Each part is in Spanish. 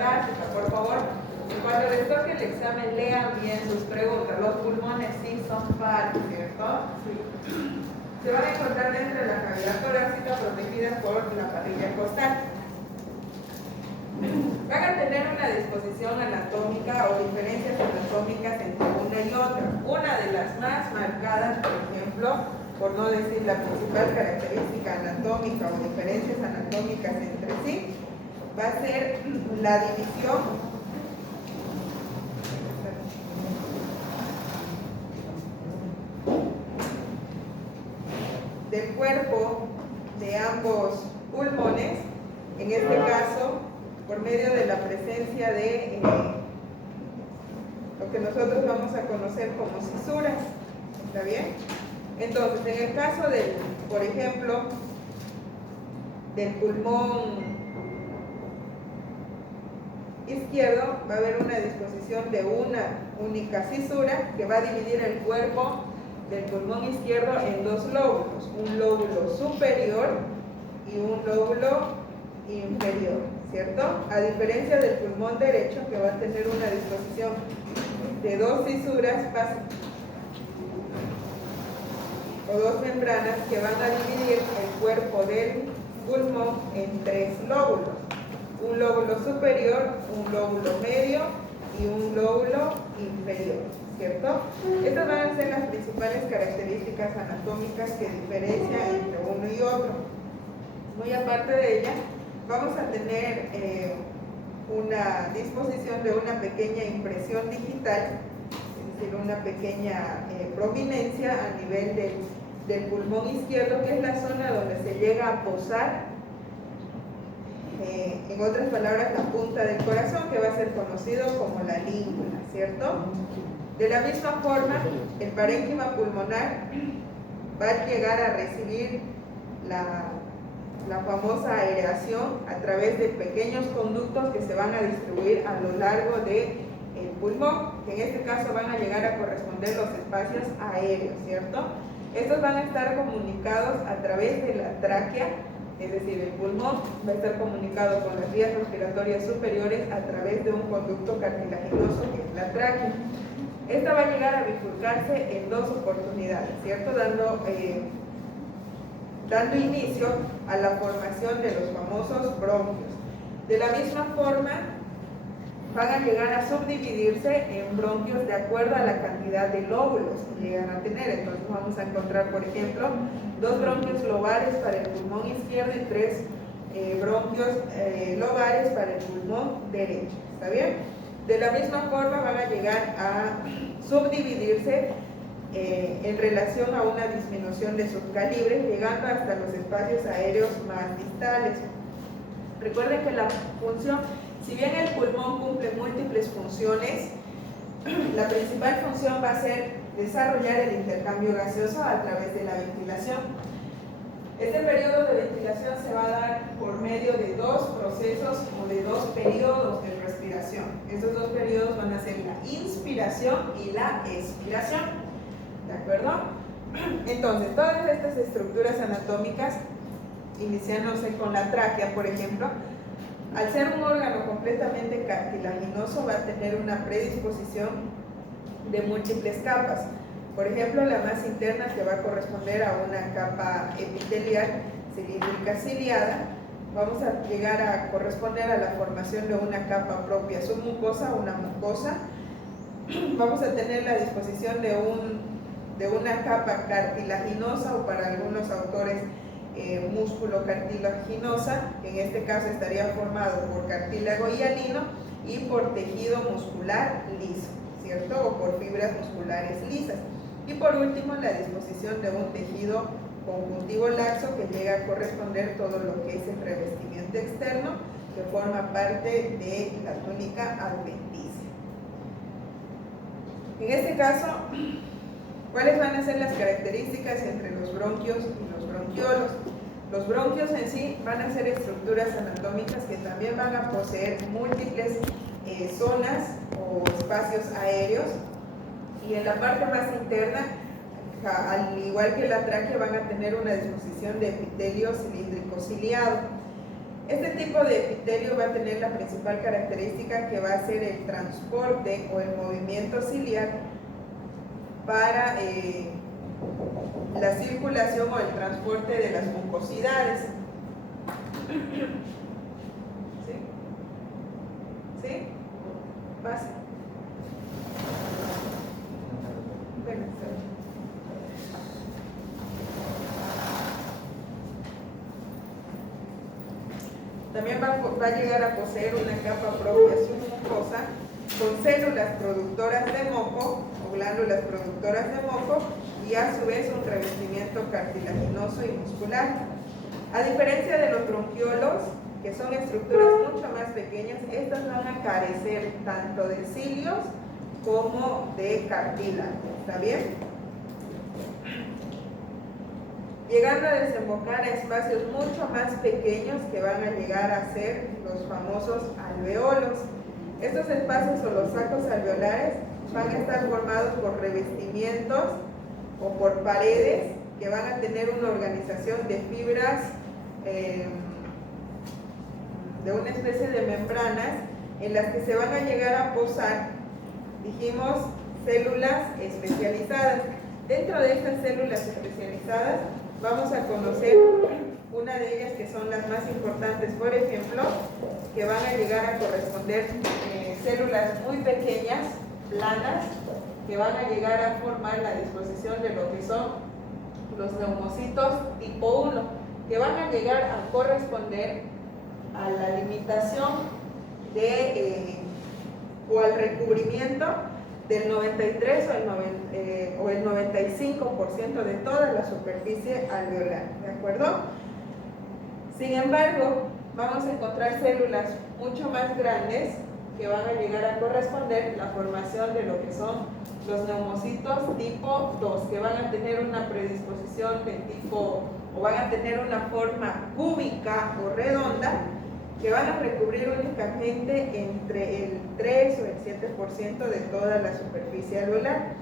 gráfica, por favor. Cuando les toque el examen, lean bien sus preguntas. Los pulmones sí son pares, ¿cierto? Sí. Se van a encontrar dentro de la cavidad torácica protegida por la parrilla costal. Van a tener una disposición anatómica o diferencias anatómicas entre una y otra. Una de las más marcadas, por ejemplo, por no decir la principal característica anatómica o diferencias anatómicas entre sí, va a ser la división del cuerpo de ambos pulmones, en este caso por medio de la presencia de lo que nosotros vamos a conocer como cisuras. ¿Está bien? Entonces, en el caso del, por ejemplo, del pulmón izquierdo, va a haber una disposición de una única cisura que va a dividir el cuerpo del pulmón izquierdo en dos lóbulos, un lóbulo superior y un lóbulo inferior, ¿cierto? A diferencia del pulmón derecho, que va a tener una disposición de dos cisuras o dos membranas que van a dividir el cuerpo del pulmón en tres lóbulos, un lóbulo superior, un lóbulo medio y un lóbulo inferior, ¿cierto? Estas van a ser las principales características anatómicas que diferencian entre uno y otro. Muy aparte de ella, vamos a tener una disposición de una pequeña impresión digital, es decir, una pequeña prominencia a nivel del pulmón izquierdo, que es la zona donde se llega a posar, en otras palabras, la punta del corazón, que va a ser conocido como la língula, ¿cierto? De la misma forma, el parénquima pulmonar va a llegar a recibir la famosa aireación a través de pequeños conductos que se van a distribuir a lo largo del pulmón, que en este caso van a llegar a corresponder los espacios aéreos, ¿cierto? Estos van a estar comunicados a través de la tráquea, es decir, el pulmón va a estar comunicado con las vías respiratorias superiores a través de un conducto cartilaginoso que es la tráquea. Esta va a llegar a bifurcarse en dos oportunidades, ¿cierto? Dando inicio a la formación de los famosos bronquios. De la misma forma, van a llegar a subdividirse en bronquios de acuerdo a la cantidad de lóbulos que llegan a tener. Entonces vamos a encontrar, por ejemplo, dos bronquios lobares para el pulmón izquierdo y tres bronquios lobares para el pulmón derecho. ¿Está bien? De la misma forma van a llegar a subdividirse en relación a una disminución de sus calibres, llegando hasta los espacios aéreos más distales. Recuerden que la función, si bien el pulmón cumple múltiples funciones, la principal función va a ser desarrollar el intercambio gaseoso a través de la ventilación. Este periodo de ventilación se va a dar por medio de dos procesos o de dos periodos de respiración. Estos dos periodos van a ser la inspiración y la expiración. ¿De acuerdo? Entonces, todas estas estructuras anatómicas, iniciándose con la tráquea, por ejemplo, al ser un órgano completamente cartilaginoso, va a tener una predisposición de múltiples capas. Por ejemplo, la más interna, que va a corresponder a una capa epitelial cilíndrica ciliada, vamos a llegar a corresponder a la formación de una capa propia submucosa, una mucosa. Vamos a tener la disposición de una capa cartilaginosa, o para algunos autores músculo cartilaginosa, que en este caso estaría formado por cartílago hialino y por tejido muscular liso, ¿cierto? O por fibras musculares lisas. Y por último, la disposición de un tejido conjuntivo laxo, que llega a corresponder todo lo que es el revestimiento externo, que forma parte de la túnica adventicia. En este caso, ¿cuáles van a ser las características entre los bronquios y los bronquiolos? Los bronquios en sí van a ser estructuras anatómicas que también van a poseer múltiples zonas o espacios aéreos, y en la parte más interna, al igual que la tráquea, van a tener una disposición de epitelio cilíndrico ciliado. Este tipo de epitelio va a tener la principal característica que va a ser el transporte o el movimiento ciliar para la circulación o el transporte de las mucosidades. ¿Sí? ¿Sí? Pase. Bueno, está bien. También va a llegar a poseer una capa propia submucosa con células productoras de moco o glándulas productoras de moco y a su vez un revestimiento cartilaginoso y muscular. A diferencia de los bronquiolos, que son estructuras mucho más pequeñas, estas van a carecer tanto de cilios como de cartílago. ¿Está bien? Llegando a desembocar a espacios mucho más pequeños que van a llegar a ser los famosos alveolos. Estos espacios o los sacos alveolares van a estar formados por revestimientos o por paredes que van a tener una organización de fibras de una especie de membranas en las que se van a llegar a posar, dijimos, células especializadas. Dentro de estas células especializadas vamos a conocer una de ellas que son las más importantes, por ejemplo, que van a llegar a corresponder células muy pequeñas, planas, que van a llegar a formar la disposición de lo que son los neumocitos tipo 1, que van a llegar a corresponder a la limitación o al recubrimiento del 93 o el 95% de toda la superficie alveolar, ¿de acuerdo? Sin embargo, vamos a encontrar células mucho más grandes que van a llegar a corresponder la formación de lo que son los neumocitos tipo 2, que van a tener una predisposición de tipo, o van a tener una forma cúbica o redonda, que van a recubrir únicamente entre el 3 o el 7% de toda la superficie alveolar.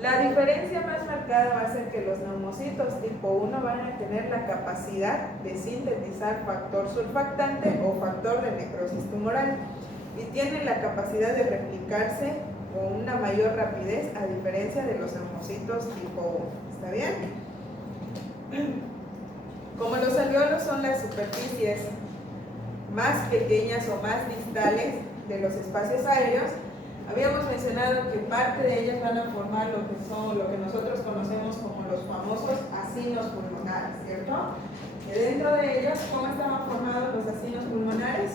La diferencia más marcada va a ser que los neumocitos tipo 1 van a tener la capacidad de sintetizar factor surfactante o factor de necrosis tumoral y tienen la capacidad de replicarse con una mayor rapidez a diferencia de los neumocitos tipo 1. ¿Está bien? Como los alveolos son las superficies más pequeñas o más distales de los espacios aéreos, habíamos mencionado que parte de ellas van a formar lo que nosotros conocemos como los famosos acinos pulmonares, ¿cierto? Y dentro de ellos, ¿cómo estaban formados los acinos pulmonares?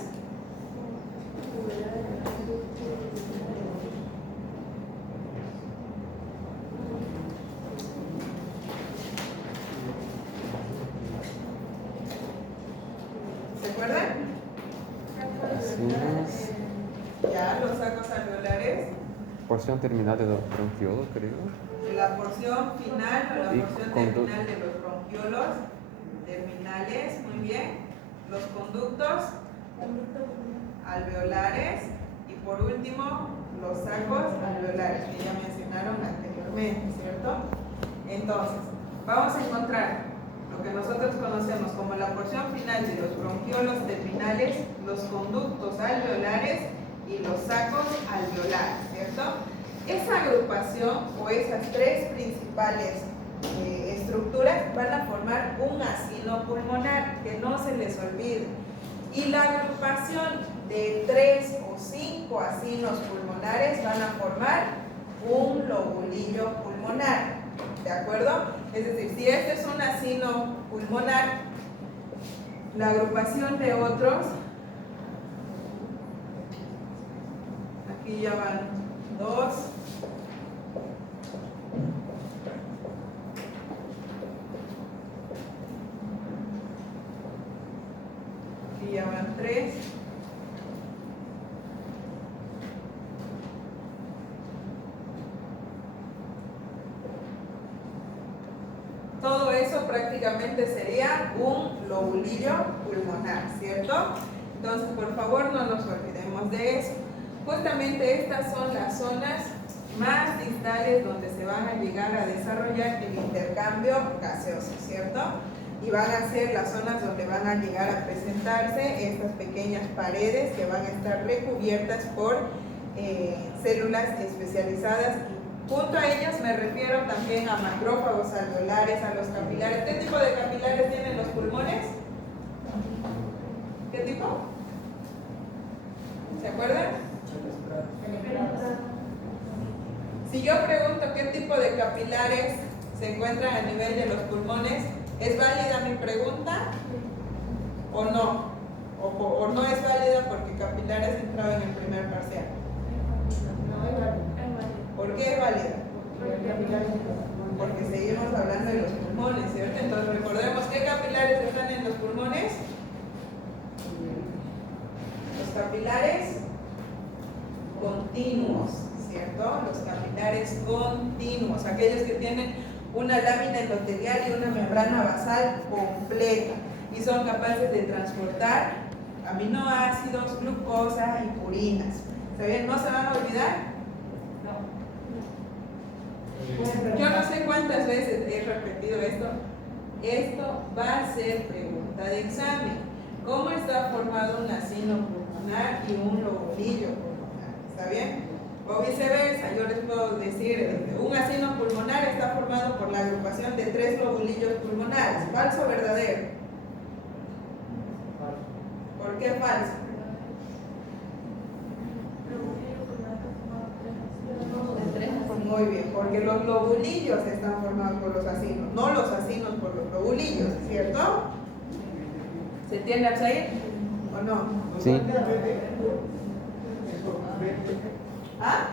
¿Se acuerdan? Ya, los sacos alveolares. Porción terminal de los bronquiolos, creo. La porción final o la porción terminal de los bronquiolos terminales, muy bien. Los conductos alveolares y por último los sacos alveolares que ya mencionaron anteriormente, ¿cierto? Entonces, vamos a encontrar lo que nosotros conocemos como la porción final de los bronquiolos terminales, los conductos alveolares y los sacos alveolares, ¿cierto? Esa agrupación o esas tres principales estructuras van a formar un acino pulmonar, que no se les olvide. Y la agrupación de 3 o 5 acinos pulmonares van a formar un lobulillo pulmonar, ¿de acuerdo? Es decir, si este es un acino pulmonar, la agrupación de otros, aquí ya van 2, aquí ya van 3, todo eso prácticamente sería un lobulillo pulmonar, ¿cierto? Entonces, por favor, no nos olvidemos de eso. Justamente estas son las zonas más distales donde se van a llegar a desarrollar el intercambio gaseoso, ¿cierto? y van a ser las zonas donde van a llegar a presentarse estas pequeñas paredes que van a estar recubiertas por células especializadas. Junto a ellas me refiero también a macrófagos alveolares, a los capilares. ¿Qué tipo de capilares tienen los pulmones? ¿Qué tipo? ¿Se acuerdan? Si yo pregunto qué tipo de capilares se encuentran a nivel de los pulmones, ¿es válida mi pregunta? ¿O no? ¿O no es válida porque capilares entraba en el primer parcial? No es válida. ¿Por qué es válida? Porque seguimos hablando de los pulmones, ¿cierto? Entonces recordemos qué capilares están en los pulmones. Los capilares continuos, ¿cierto? Los capilares continuos, aquellos que tienen una lámina endotelial y una membrana basal completa y son capaces de transportar aminoácidos, glucosa y purinas. ¿Está bien? ¿No se van a olvidar? Yo no sé cuántas veces he repetido esto. Esto va a ser pregunta de examen. ¿Cómo está formado un acino pulmonar y un lobulillo pulmonar? ¿Está bien? O viceversa, yo les puedo decir, un acino pulmonar está formado por la agrupación de 3 lobulillos pulmonares. ¿Falso o verdadero? ¿Por qué falso? Muy bien, porque los lobulillos están formados por los acinos, no los acinos por los lobulillos, ¿cierto? ¿Se entiende hasta ahí? ¿O no? Sí. ¿Ah?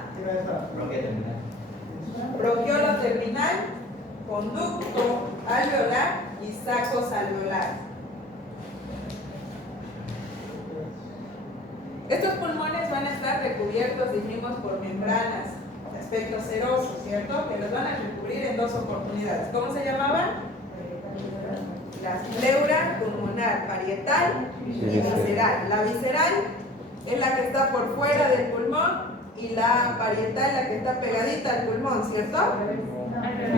Bronquiolo terminal, conducto alveolar y sacos alveolares. Estos pulmones van a estar recubiertos, dijimos, por membranas de aspecto seroso, ¿cierto? Que los van a recubrir en 2 oportunidades. ¿Cómo se llamaban? La pleura pulmonar parietal y visceral. La visceral es la que está por fuera del pulmón y la parietal es la que está pegadita al pulmón, ¿cierto?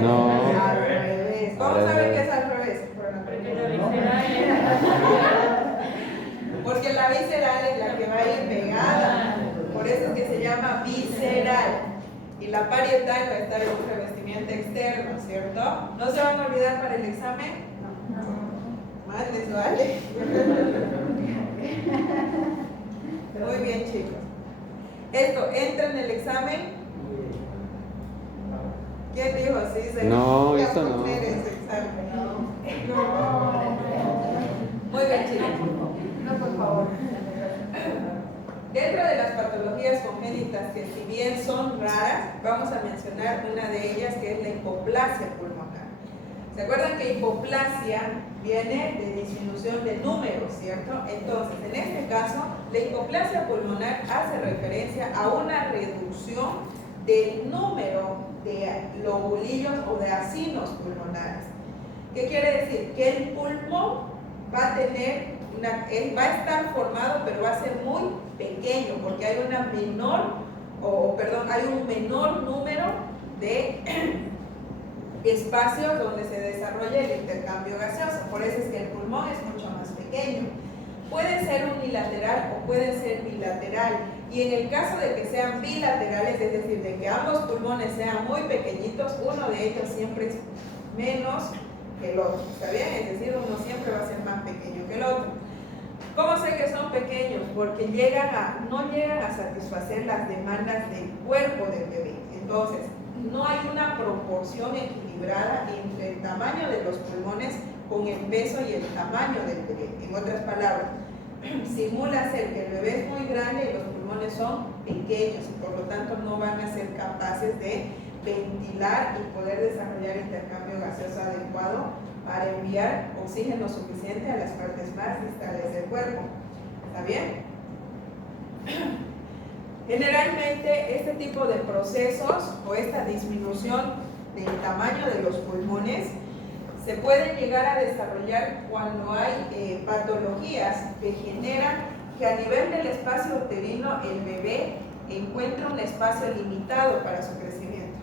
No. Al revés. ¿Cómo saben que es al revés? Porque la visceral es la que va a ir pegada. Por eso es que se llama visceral. Y la parietal va a estar en un revestimiento externo, ¿cierto? ¿No se van a olvidar para el examen? Más les vale. Muy bien, chicos. Esto entra en el examen. ¿Quién dijo sí? No, esto no. Muy bien, chicos. No, por favor. Dentro de las patologías congénitas, que si bien son raras, vamos a mencionar una de ellas que es la hipoplasia pulmonar. ¿Se acuerdan que hipoplasia viene de disminución de números, cierto? Entonces, en este caso, la hipoplasia pulmonar hace referencia a una reducción del número de lobulillos o de acinos pulmonares. ¿Qué quiere decir? Que el pulmón va a tener va a estar formado, pero va a ser muy pequeño, porque hay hay un menor número de espacios donde se desarrolla el intercambio gaseoso. Por eso es que el pulmón es mucho más pequeño. Puede ser unilateral o puede ser bilateral. Y en el caso de que sean bilaterales, es decir, de que ambos pulmones sean muy pequeñitos, uno de ellos siempre es menos que el otro. ¿Está bien? Es decir, uno siempre va a ser más pequeño que el otro. ¿Cómo sé que son pequeños? Porque no llegan a satisfacer las demandas del cuerpo del bebé. Entonces, no hay una proporción equilibrada entre el tamaño de los pulmones con el peso y el tamaño del bebé. En otras palabras, simula ser que el bebé es muy grande y los pulmones son pequeños y por lo tanto no van a ser capaces de ventilar y poder desarrollar intercambio gaseoso adecuado para enviar oxígeno suficiente a las partes más distales del cuerpo. ¿Está bien? Generalmente este tipo de procesos o esta disminución del tamaño de los pulmones se pueden llegar a desarrollar cuando hay patologías que generan que a nivel del espacio uterino el bebé encuentra un espacio limitado para su crecimiento.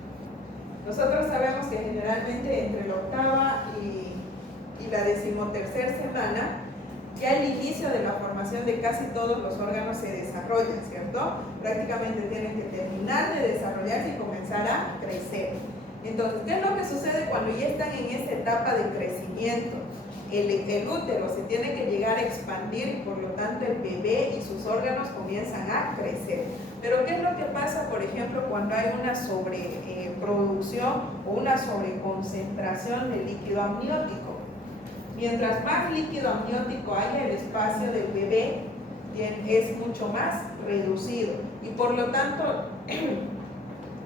Nosotros sabemos que generalmente entre la octava y y la 13ª semana, ya el inicio de la formación de casi todos los órganos se desarrolla, ¿cierto? Prácticamente tienen que terminar de desarrollarse y comenzar a crecer. Entonces, ¿qué es lo que sucede cuando ya están en esta etapa de crecimiento? El útero se tiene que llegar a expandir y por lo tanto el bebé y sus órganos comienzan a crecer. Pero ¿qué es lo que pasa, por ejemplo, cuando hay una sobreproducción o una sobreconcentración de líquido amniótico? Mientras más líquido amniótico haya, el espacio del bebé es mucho más reducido y por lo tanto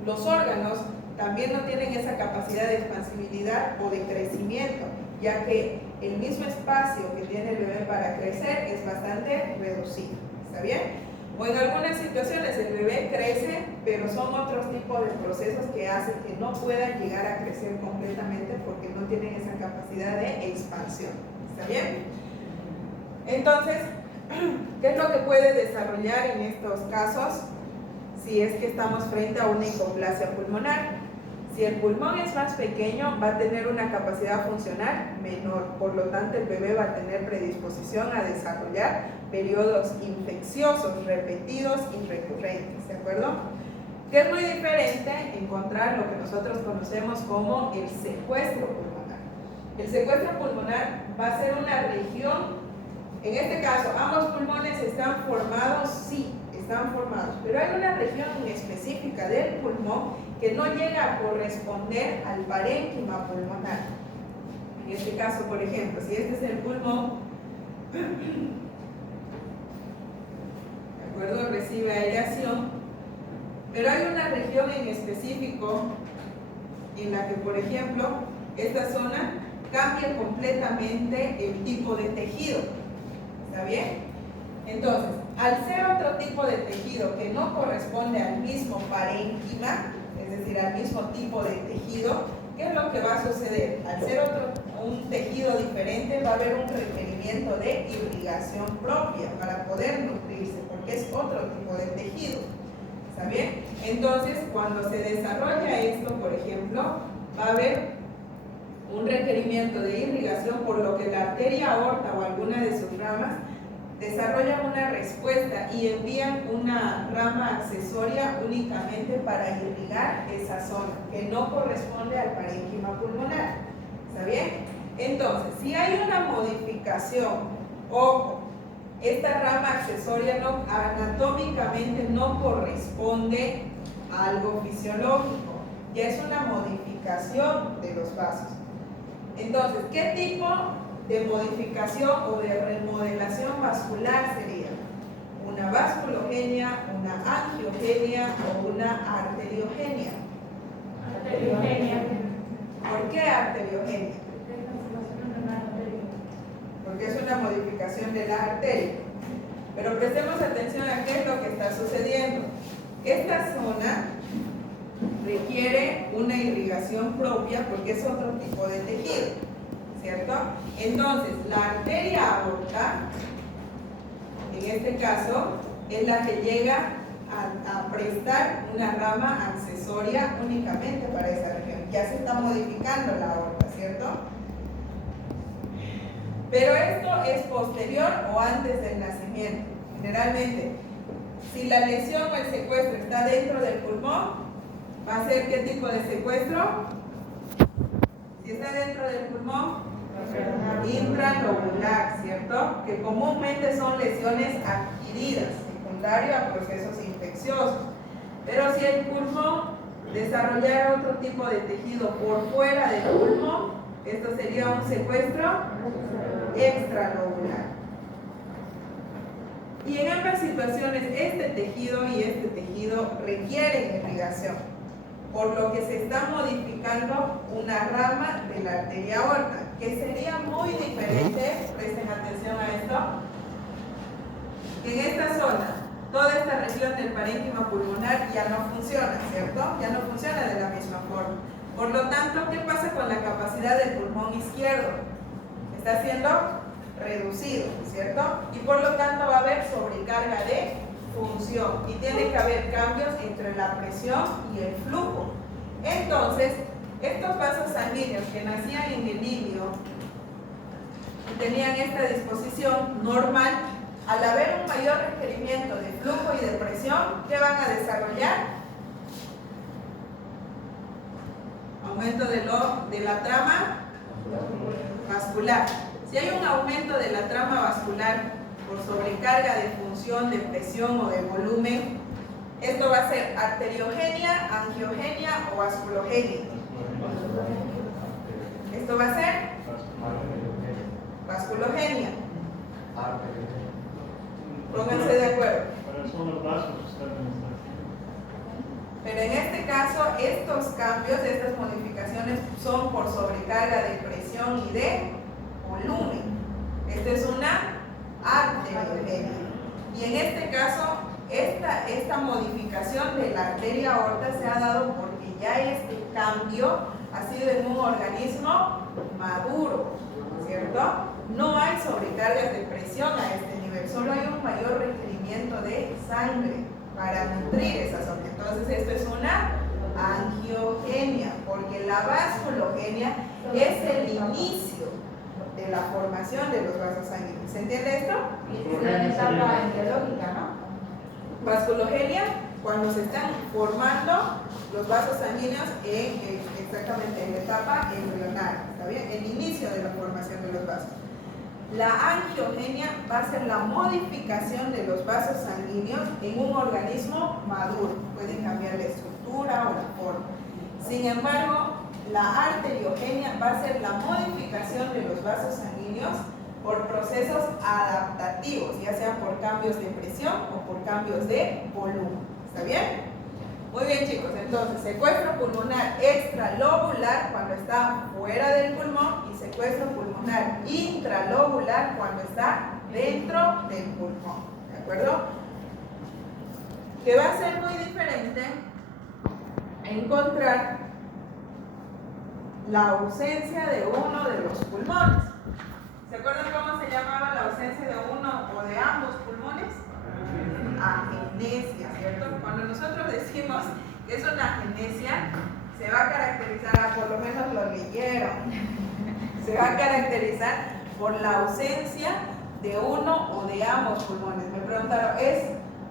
los órganos también no tienen esa capacidad de expansibilidad o de crecimiento, ya que el mismo espacio que tiene el bebé para crecer es bastante reducido. ¿Está bien? O en algunas situaciones el bebé crece, pero son otros tipos de procesos que hacen que no puedan llegar a crecer completamente porque no tienen esa capacidad de expansión. ¿Está bien? Entonces, ¿qué es lo que puede desarrollar en estos casos si es que estamos frente a una hipoplasia pulmonar? Si el pulmón es más pequeño, va a tener una capacidad funcional menor, por lo tanto el bebé va a tener predisposición a desarrollar periodos infecciosos repetidos y recurrentes, ¿de acuerdo? Que es muy diferente encontrar lo que nosotros conocemos como el secuestro pulmonar. El secuestro pulmonar va a ser una región, en este caso, ambos pulmones están formados, sí, están formados, pero hay una región específica del pulmón que no llega a corresponder al parénquima pulmonar. En este caso, por ejemplo, si este es el pulmón, ¿de acuerdo? Recibe aireación, pero hay una región en específico en la que, por ejemplo, esta zona cambia completamente el tipo de tejido. ¿Está bien? Entonces, al ser otro tipo de tejido que no corresponde al mismo parénquima, es decir, al mismo tipo de tejido, ¿qué es lo que va a suceder? Al ser un tejido diferente, va a haber un requerimiento de irrigación propia para poder nutrirse, porque es otro tipo de tejido. ¿Está bien? Entonces, cuando se desarrolla esto, por ejemplo, va a haber un requerimiento de irrigación, por lo que la arteria aorta o alguna de sus ramas desarrollan una respuesta y envían una rama accesoria únicamente para irrigar esa zona, que no corresponde al parénquima pulmonar. ¿Está bien? Entonces, si hay una modificación, ojo, esta rama accesoria anatómicamente no corresponde a algo fisiológico, ya es una modificación de los vasos. Entonces, ¿qué tipo de modificación o de remodelación vascular sería? ¿Una vasculogenia, una angiogenia o una arteriogenia? Arteriogenia. ¿Por qué arteriogenia? Porque es una modificación de la arteria. Pero prestemos atención a qué es lo que está sucediendo. Esta zona requiere una irrigación propia porque es otro tipo de tejido, ¿cierto? Entonces, la arteria aorta, en este caso, es la que llega a prestar una rama accesoria únicamente para esa región. Ya se está modificando la aorta, ¿cierto? Pero esto es posterior o antes del nacimiento. Generalmente, si la lesión o el secuestro está dentro del pulmón, ¿va a ser qué tipo de secuestro? Si está dentro del pulmón, intralobular, ¿cierto? Que comúnmente son lesiones adquiridas, secundario a procesos infecciosos. Pero si el pulmón desarrollara otro tipo de tejido por fuera del pulmón, esto sería un secuestro extralobular. Y en ambas situaciones, este tejido y este tejido requieren irrigación, por lo que se está modificando una rama de la arteria aorta, que sería muy diferente, presten atención a esto, que en esta zona, toda esta región del parénquima pulmonar ya no funciona, ¿cierto? Ya no funciona de la misma forma. Por lo tanto, ¿qué pasa con la capacidad del pulmón izquierdo? Está siendo reducido, ¿cierto? Y por lo tanto va a haber sobrecarga de función y tiene que haber cambios entre la presión y el flujo. Entonces, estos vasos sanguíneos que nacían en el ilio y tenían esta disposición normal, al haber un mayor requerimiento de flujo y de presión, ¿qué van a desarrollar? Aumento de la trama vascular. Si hay un aumento de la trama vascular por sobrecarga de función, de presión o de volumen, esto va a ser arteriogenia, angiogenia o vasculogenia. Esto va a ser vasculogenia. Pónganse de acuerdo. Pero en este caso, estos cambios, estas modificaciones son por sobrecarga de presión y de volumen. Esta es una arteriogenia. Y en este caso, esta modificación de la arteria aorta se ha dado porque ya este cambio ha sido en un organismo maduro, ¿cierto? No hay sobrecargas de presión a este nivel, solo hay un mayor requerimiento de sangre para nutrir esa zona. Entonces esto es una angiogenia, porque la vasculogenia es el inicio de la formación de los vasos sanguíneos. ¿Se entiende esto? Es una etapa embriológica, ¿no? Vasculogenia, cuando se están formando los vasos sanguíneos exactamente en la etapa embrionaria, ¿está bien? El inicio de la formación de los vasos. La angiogenia va a ser la modificación de los vasos sanguíneos en un organismo maduro. Pueden cambiar la estructura o la forma. Sin embargo, la arteriogenia va a ser la modificación de los vasos sanguíneos por procesos adaptativos, ya sean por cambios de presión o por cambios de volumen. ¿Está bien? Muy bien, chicos. Entonces, secuestro pulmonar extralobular cuando está fuera del pulmón y secuestro pulmonar intralobular cuando está dentro del pulmón. ¿De acuerdo? Que va a ser muy diferente encontrar la ausencia de uno de los pulmones. ¿Se acuerdan cómo se llamaba la ausencia de uno o de ambos pulmones? Agenesia, ¿cierto? Cuando nosotros decimos que es una agenesia, se va a caracterizar, por lo menos lo leyeron, se va a caracterizar por la ausencia de uno o de ambos pulmones. Me preguntaron,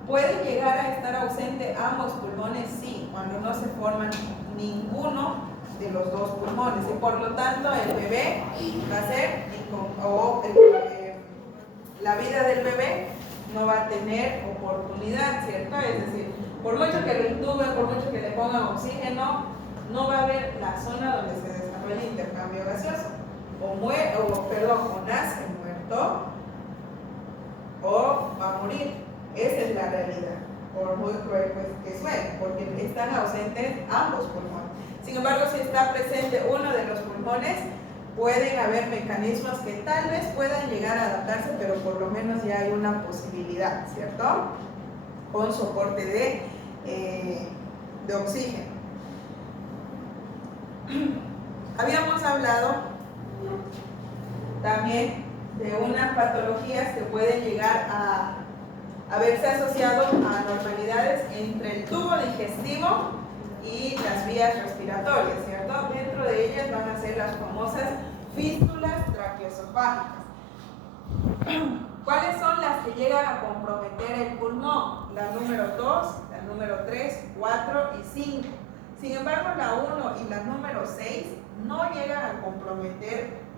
¿puede llegar a estar ausente ambos pulmones? Sí, cuando no se forman ninguno de los dos pulmones, y por lo tanto el bebé va a ser, la vida del bebé no va a tener oportunidad, ¿cierto? Es decir, por mucho que lo intuben, por mucho que le pongan oxígeno, no va a haber la zona donde se desarrolla el intercambio gaseoso. O nace muerto o va a morir. Esa es la realidad, por muy cruel pues, que suene, porque están ausentes ambos pulmones. Sin embargo, si está presente uno de los pulmones, pueden haber mecanismos que tal vez puedan llegar a adaptarse, pero por lo menos ya hay una posibilidad, ¿cierto? Con soporte de oxígeno. Habíamos hablado también de unas patologías que pueden llegar a verse asociado a anormalidades entre el tubo digestivo y las vías respiratorias, ¿cierto? Dentro de ellas van a ser las famosas fístulas traqueoesofágicas. ¿Cuáles son las que llegan a comprometer el pulmón? La número 2, la número 3, 4 y 5. Sin embargo, la 1 y la número 6 no llegan a comprometer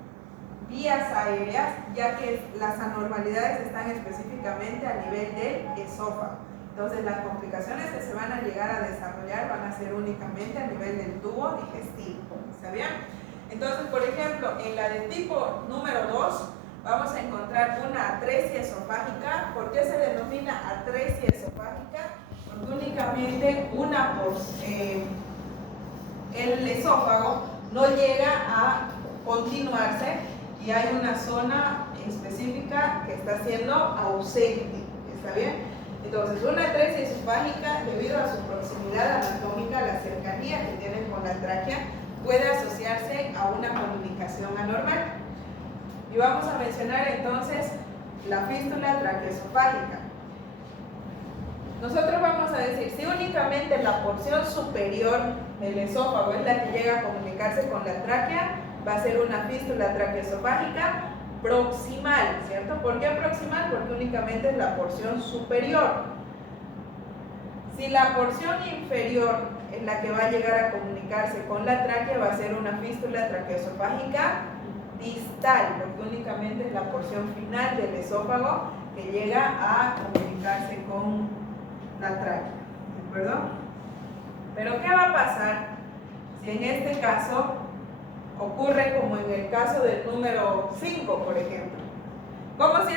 vías aéreas, ya que las anormalidades están específicamente a nivel del esófago. Entonces, las complicaciones que se van a llegar a desarrollar van a ser únicamente a nivel del tubo digestivo. ¿Está bien? Entonces, por ejemplo, en la de tipo número 2, vamos a encontrar una atresia esofágica. ¿Por qué se denomina atresia esofágica? Porque únicamente el esófago no llega a continuarse y hay una zona específica que está siendo ausente. ¿Está bien? Entonces, una atresia esofágica, debido a su proximidad anatómica, la cercanía que tienen con la tráquea, puede asociarse a una comunicación anormal. Y vamos a mencionar entonces la fístula traqueoesofágica. Nosotros vamos a decir, si únicamente la porción superior del esófago es la que llega a comunicarse con la tráquea, va a ser una fístula traqueoesofágica proximal, ¿cierto? ¿Por qué proximal? Porque únicamente es la porción superior. Si la porción inferior es la que va a llegar a comunicarse con la tráquea, va a ser una fístula traqueoesofágica distal, porque únicamente es la porción final del esófago que llega a comunicarse con la tráquea, ¿de acuerdo? Pero ¿qué va a pasar si en este caso ocurre como en el caso del número 5, por ejemplo? ¿Cómo si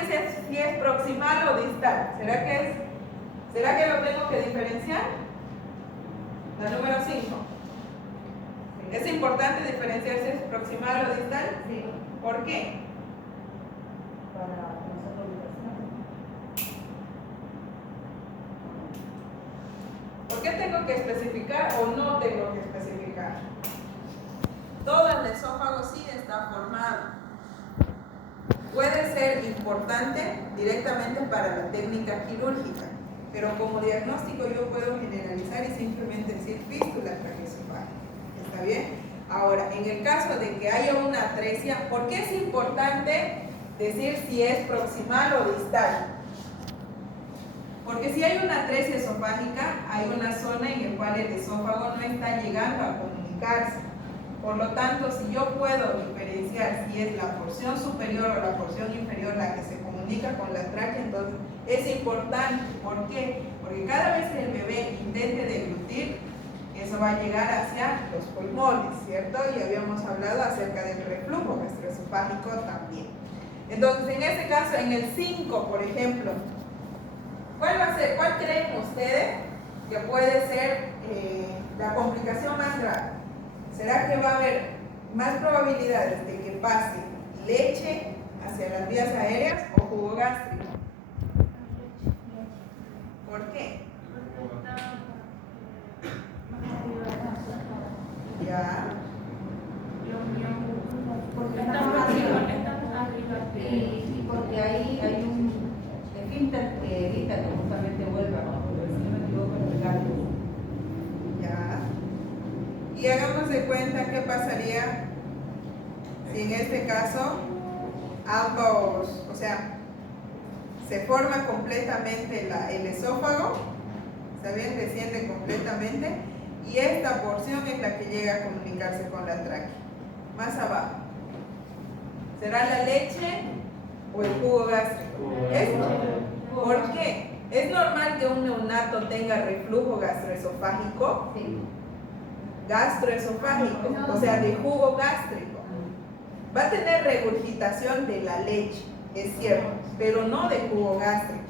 es proximal o distal? ¿Será que lo tengo que diferenciar? La número 5. ¿Es importante diferenciar si es proximal o distal? Sí. ¿Por qué? Para conocer la ubicación. ¿Por qué tengo que especificar o no tengo que especificar? Todo el esófago sí está formado. Puede ser importante directamente para la técnica quirúrgica, pero como diagnóstico yo puedo generalizar y simplemente decir fístula traqueoesofágica. ¿Está bien? Ahora, en el caso de que haya una atresia, ¿por qué es importante decir si es proximal o distal? Porque si hay una atresia esofágica, hay una zona en la cual el esófago no está llegando a comunicarse. Por lo tanto, si yo puedo diferenciar si es la porción superior o la porción inferior la que se comunica con la tráquea, entonces es importante. ¿Por qué? Porque cada vez que el bebé intente deglutir, eso va a llegar hacia los pulmones, ¿cierto? Y habíamos hablado acerca del reflujo gastroesofágico también. Entonces, en este caso, en el 5, por ejemplo, ¿cuál va a ser? ¿Cuál creen ustedes que puede ser la complicación más grave? ¿Será que va a haber más probabilidades de que pase leche hacia las vías aéreas o jugo gástrico? ¿Por qué? Ya. Porque estamos arriba. Y porque ahí hay un esfínter que evita que justamente vuelva, ¿no? Porque si no me equivoco, el gato. Ya. Y hagamos de cuenta qué pasaría si en este caso ambos, o sea, se forma completamente el esófago, ¿está bien? Desciende completamente y esta porción es la que llega a comunicarse con la tráquea. Más abajo. ¿Será la leche o el jugo gástrico? ¿Esto? ¿Por qué? ¿Es normal que un neonato tenga reflujo gastroesofágico? Sí. Gastroesofágico, o sea, de jugo gástrico. Va a tener regurgitación de la leche, es cierto, pero no de jugo gástrico.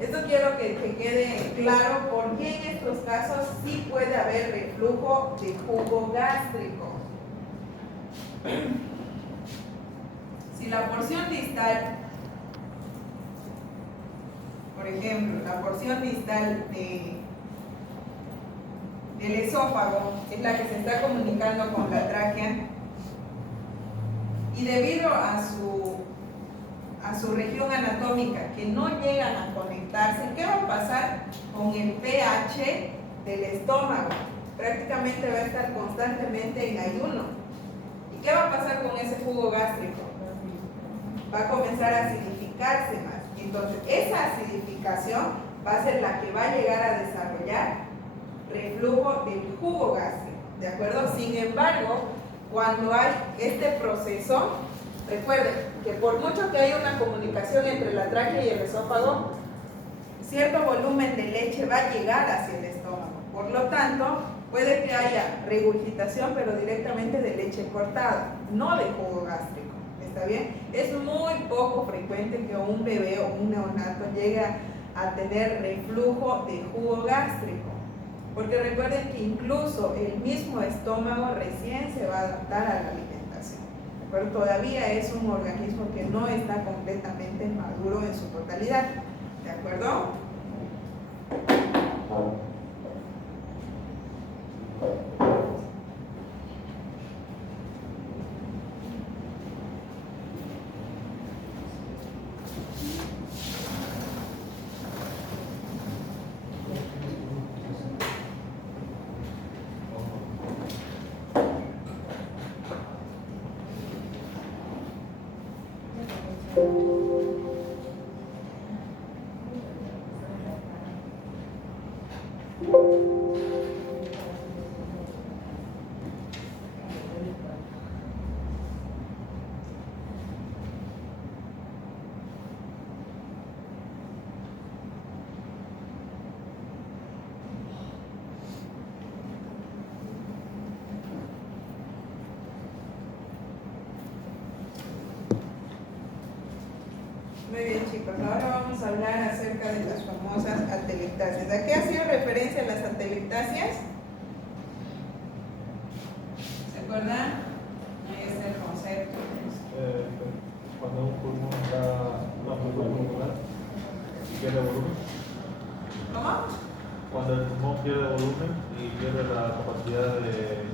Esto quiero que quede claro porque en estos casos sí puede haber reflujo de jugo gástrico. Si la porción distal, por ejemplo, la porción distal del esófago es la que se está comunicando con la tráquea y debido a su región anatómica que no llegan a conectarse, ¿qué va a pasar con el pH del estómago? Prácticamente va a estar constantemente en ayuno. ¿Y qué va a pasar con ese jugo gástrico? Va a comenzar a acidificarse más. Entonces, esa acidificación va a ser la que va a llegar a desarrollar reflujo del jugo gástrico, ¿de acuerdo? Sin embargo, cuando hay este proceso, recuerden que por mucho que haya una comunicación entre la tráquea y el esófago, cierto volumen de leche va a llegar hacia el estómago. Por lo tanto, puede que haya regurgitación, pero directamente de leche cortada, no de jugo gástrico. ¿Está bien? Es muy poco frecuente que un bebé o un neonato llegue a tener reflujo de jugo gástrico. Porque recuerden que incluso el mismo estómago recién se va a adaptar a la alimentación. Pero todavía es un organismo que no está completamente maduro en su totalidad. ¿De acuerdo? Muy bien, chicos, ahora vamos a hablar acerca de las famosas atelectasias. ¿A qué hacía referencia las atelectasias? ¿Se acuerdan? Ahí está el concepto. Cuando un pulmón da una función pulmonar y pierde volumen. ¿Cómo? Cuando el pulmón pierde volumen y pierde la capacidad de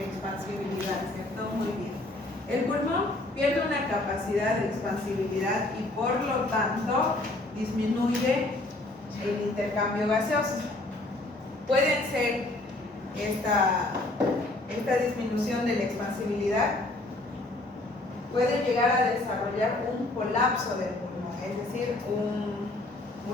expansibilidad, ¿cierto? Muy bien. El pulmón pierde una capacidad de expansibilidad y por lo tanto disminuye el intercambio gaseoso. Pueden ser esta disminución de la expansibilidad, puede llegar a desarrollar un colapso del pulmón, es decir,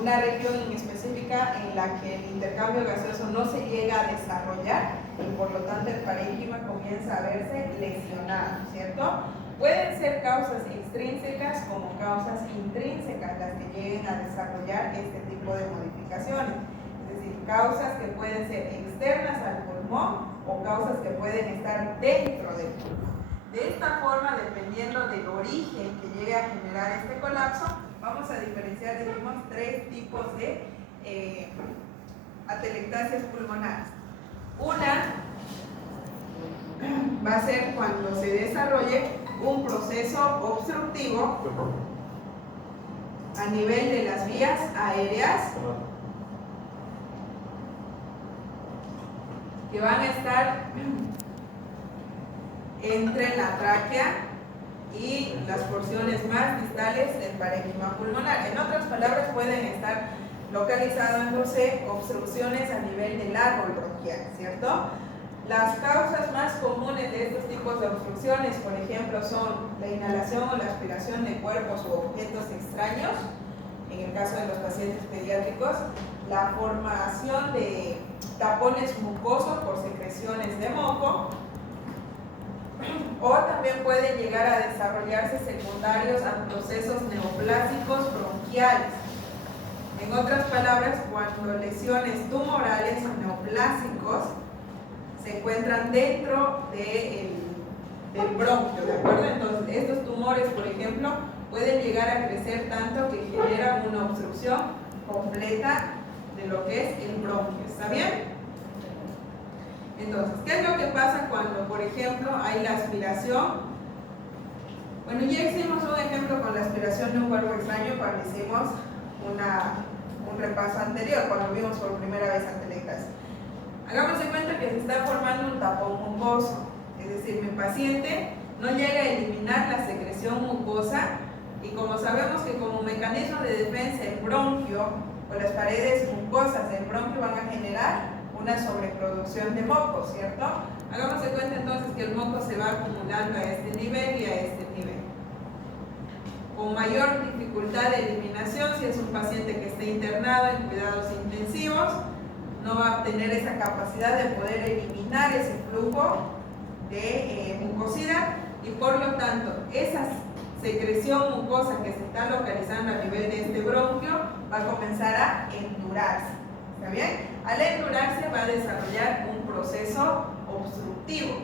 una región específica en la que el intercambio gaseoso no se llega a desarrollar y por lo tanto el parénquima comienza a verse lesionado, ¿cierto? Pueden ser causas extrínsecas como causas intrínsecas las que lleguen a desarrollar este tipo de modificaciones, es decir, causas que pueden ser externas al pulmón o causas que pueden estar dentro del pulmón. De esta forma, dependiendo del origen que llegue a generar este colapso, vamos a diferenciar, dijimos, tres tipos de atelectasias pulmonares. Una va a ser cuando se desarrolle un proceso obstructivo a nivel de las vías aéreas que van a estar entre la tráquea y las porciones más distales del parénquima pulmonar. En otras palabras, pueden estar localizándose obstrucciones a nivel del árbol bronquial, ¿cierto? Las causas más comunes de estos tipos de obstrucciones, por ejemplo, son la inhalación o la aspiración de cuerpos u objetos extraños, en el caso de los pacientes pediátricos, la formación de tapones mucosos por secreciones de moco, o también pueden llegar a desarrollarse secundarios a procesos neoplásicos bronquiales. En otras palabras, cuando lesiones tumorales o neoplásicos se encuentran dentro del bronquio, ¿de acuerdo? Entonces, estos tumores, por ejemplo, pueden llegar a crecer tanto que generan una obstrucción completa de lo que es el bronquio, ¿está bien? Entonces, ¿qué es lo que pasa cuando, por ejemplo, hay la aspiración? Bueno, ya hicimos un ejemplo con la aspiración de un cuerpo extraño cuando hicimos un repaso anterior, cuando vimos por primera vez atelectasia. Hagamos de cuenta que se está formando un tapón mucoso, es decir, mi paciente no llega a eliminar la secreción mucosa y como sabemos que como mecanismo de defensa el bronquio o las paredes mucosas del bronquio van a generar una sobreproducción de moco, ¿cierto? Hagamos de cuenta entonces que el moco se va acumulando a este nivel y a este nivel. Con mayor dificultad de eliminación, si es un paciente que esté internado en cuidados intensivos, no va a tener esa capacidad de poder eliminar ese flujo de mucosidad y por lo tanto esa secreción mucosa que se está localizando a nivel de este bronquio va a comenzar a endurarse, ¿está bien? Al endurarse va a desarrollar un proceso obstructivo,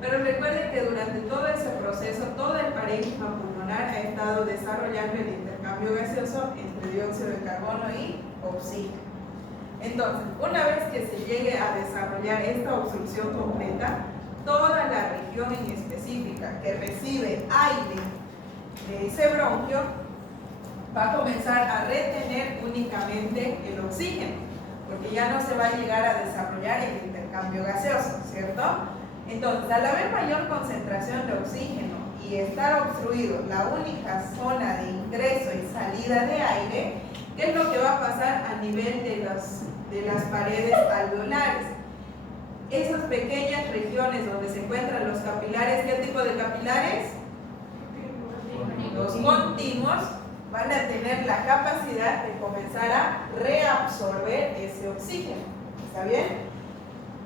pero recuerden que durante todo ese proceso todo el parénquima pulmonar ha estado desarrollando el intercambio gaseoso entre dióxido de carbono y oxígeno. Entonces, una vez que se llegue a desarrollar esta obstrucción completa, toda la región en específica que recibe aire de ese bronquio va a comenzar a retener únicamente el oxígeno, porque ya no se va a llegar a desarrollar el intercambio gaseoso, ¿cierto? Entonces, al haber mayor concentración de oxígeno y estar obstruido la única zona de ingreso y salida de aire, ¿qué es lo que va a pasar a nivel de las paredes alveolares? Esas pequeñas regiones donde se encuentran los capilares, ¿qué tipo de capilares? Los continuos van a tener la capacidad de comenzar a reabsorber ese oxígeno, ¿está bien?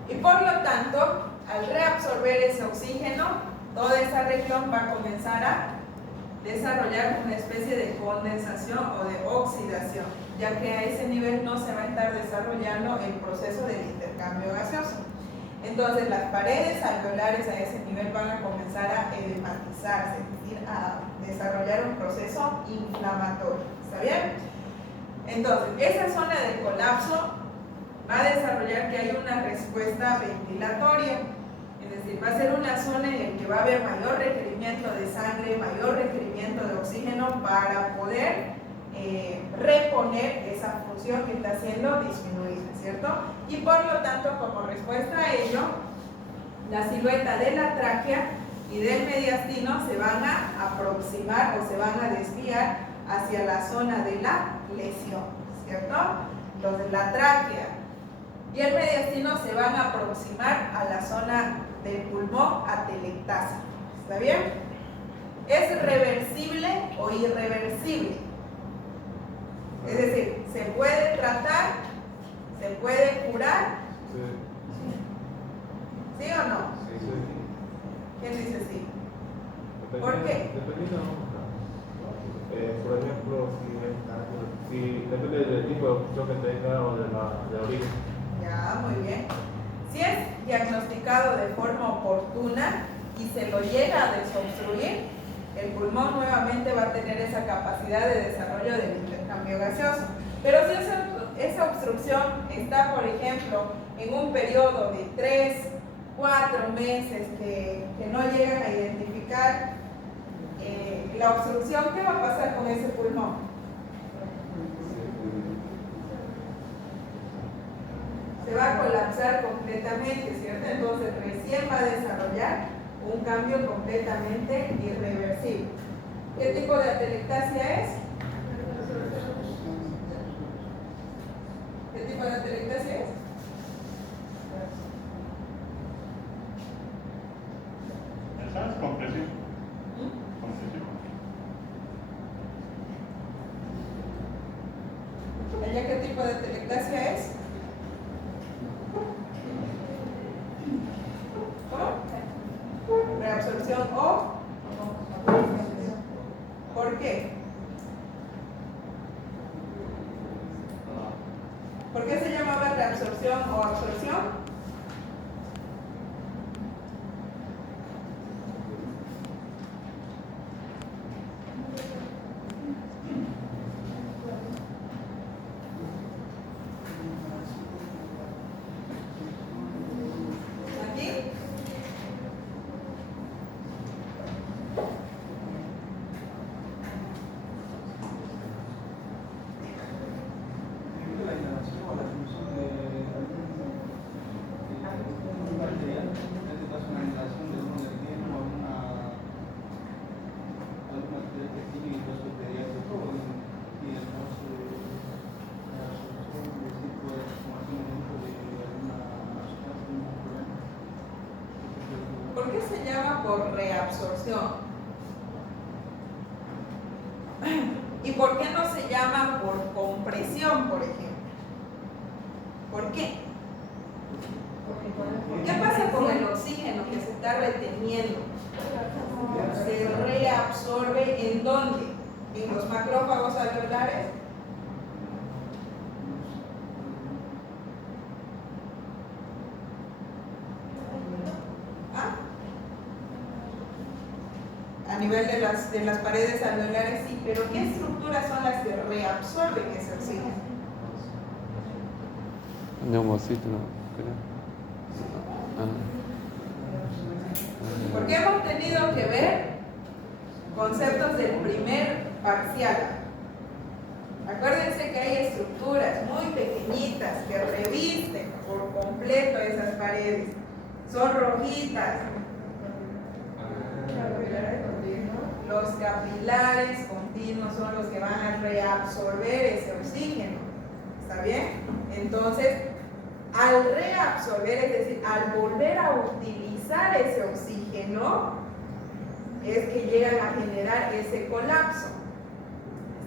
Y por lo tanto, al reabsorber ese oxígeno, toda esa región va a comenzar a desarrollar una especie de condensación o de oxidación, ya que a ese nivel no se va a estar desarrollando el proceso del intercambio gaseoso. Entonces las paredes alveolares a ese nivel van a comenzar a edematizarse, a desarrollar un proceso inflamatorio. ¿Está bien? Entonces, esa zona de colapso va a desarrollar que hay una respuesta ventilatoria. Es decir, va a ser una zona en la que va a haber mayor requerimiento de sangre, mayor requerimiento de oxígeno para poder reponer esa función que está siendo disminuida, ¿cierto? Y por lo tanto, como respuesta a ello, la silueta de la tráquea y del mediastino se van a aproximar o se van a desviar hacia la zona de la lesión, ¿cierto? Entonces, la tráquea y el mediastino se van a aproximar a la zona del pulmón atelectásico. ¿Está bien? ¿Es reversible o irreversible? Es decir, ¿se puede tratar? ¿Se puede curar? Sí. ¿Sí o no? Sí. ¿Quién dice sí? Dependiendo- ¿Por qué? Dependiendo, por ejemplo, si depende del tipo de obstrucción que tenga o de la origen. Ya, muy bien. Si es diagnosticado de forma oportuna y se lo llega a desobstruir, el pulmón nuevamente va a tener esa capacidad de desarrollo del intercambio gaseoso. Pero si esa obstrucción está, por ejemplo, en un periodo de 3, 4 meses que no llegan a identificar la obstrucción, ¿qué va a pasar con ese pulmón? Se va a colapsar completamente, ¿cierto? Entonces recién va a desarrollar un cambio completamente irreversible. ¿Qué tipo de atelectasia es? ¿Qué tipo de atelectasia es? Esa es compresión. Compresión. ¿Ella qué tipo de atelectasia es? ¿Cómo? Reabsorción o ¿por qué? ¿Por qué se llamaba reabsorción o absorción? ¿Aquí? La inhalación o la expulsión de algún material, en este caso una inhalación de un oxígeno o algún material pequeño y vaso pediátrico y después la absorción de tipo de transformación dentro de alguna sustancia, ningún problema. ¿Por qué se llama por reabsorción? ¿Y por qué no se llama por compresión, por ejemplo? ¿Por qué? ¿Qué pasa con el oxígeno que se está reteniendo? Se reabsorbe ¿en dónde? ¿En los macrófagos alveolares? ¿Ah? A nivel de las paredes alveolares, sí, pero ¿qué estructuras son las que reabsorben ese oxígeno? Neumocito, ¿no? Creo. Porque hemos tenido que ver conceptos del primer parcial. Acuérdense que hay estructuras muy pequeñitas que revisten por completo esas paredes. Son rojitas. Los capilares continuos son los que van a reabsorber ese oxígeno. ¿Está bien? Entonces, al reabsorber, es decir, al volver a utilizar ese oxígeno, es que llegan a generar ese colapso.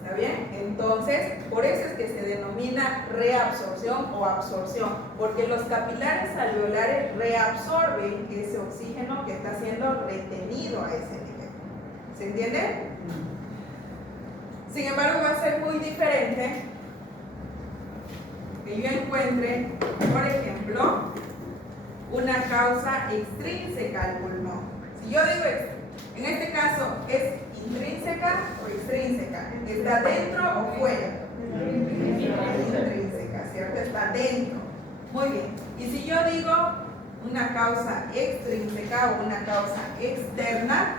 ¿Está bien? Entonces, por eso es que se denomina reabsorción o absorción, porque los capilares alveolares reabsorben ese oxígeno que está siendo retenido a ese nivel. ¿Se entiende? Sin embargo, va a ser muy diferente que yo encuentre, por ejemplo, una causa extrínseca al pulmón. Si yo digo En este caso, ¿es intrínseca o extrínseca? ¿Está dentro o fuera? Intrínseca, ¿cierto? Está dentro. Muy bien. Y si yo digo una causa extrínseca o una causa externa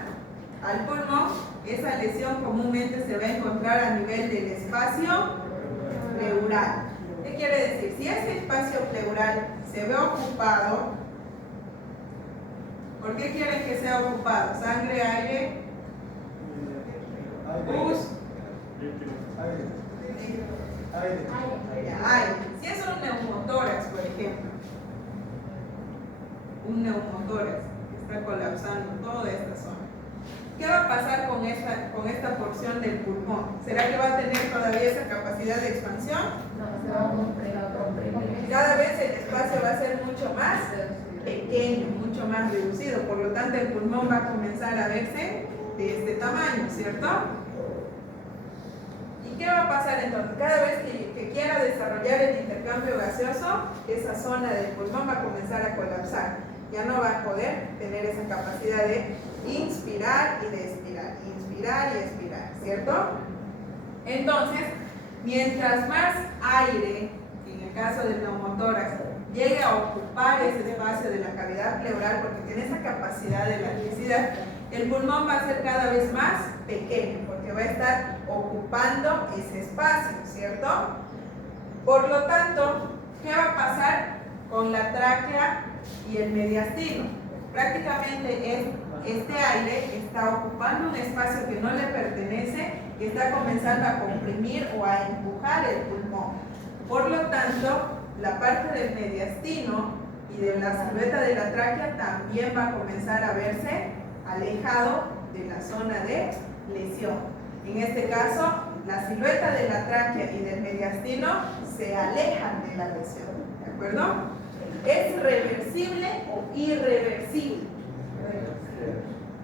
al pulmón, esa lesión comúnmente se va a encontrar a nivel del espacio pleural. ¿Qué quiere decir? Si ese espacio pleural se ve ocupado, ¿por qué quieren que sea ocupado? Sangre, aire, pus, aire. Si es un neumotórax, por ejemplo, un neumotórax que está colapsando toda esta zona, ¿qué va a pasar con esta porción del pulmón? ¿Será que va a tener todavía esa capacidad de expansión? No, se va a comprimir. Cada vez el espacio va a ser mucho más pequeño, mucho más reducido, por lo tanto el pulmón va a comenzar a verse de este tamaño, ¿cierto? ¿Y qué va a pasar entonces? Cada vez que quiera desarrollar el intercambio gaseoso, esa zona del pulmón va a comenzar a colapsar, ya no va a poder tener esa capacidad de inspirar y de expirar, inspirar y expirar, ¿cierto? Entonces, mientras más aire, en el caso del neumotórax, llegue a ocupar ese espacio de la cavidad pleural, porque tiene esa capacidad de elasticidad, el pulmón va a ser cada vez más pequeño, porque va a estar ocupando ese espacio, ¿cierto? Por lo tanto, ¿qué va a pasar con la tráquea y el mediastino? Prácticamente este aire está ocupando un espacio que no le pertenece y está comenzando a comprimir o a empujar el pulmón. Por lo tanto, la parte del mediastino y de la silueta de la tráquea también va a comenzar a verse alejado de la zona de lesión. En este caso, la silueta de la tráquea y del mediastino se alejan de la lesión, ¿de acuerdo? ¿Es reversible o irreversible?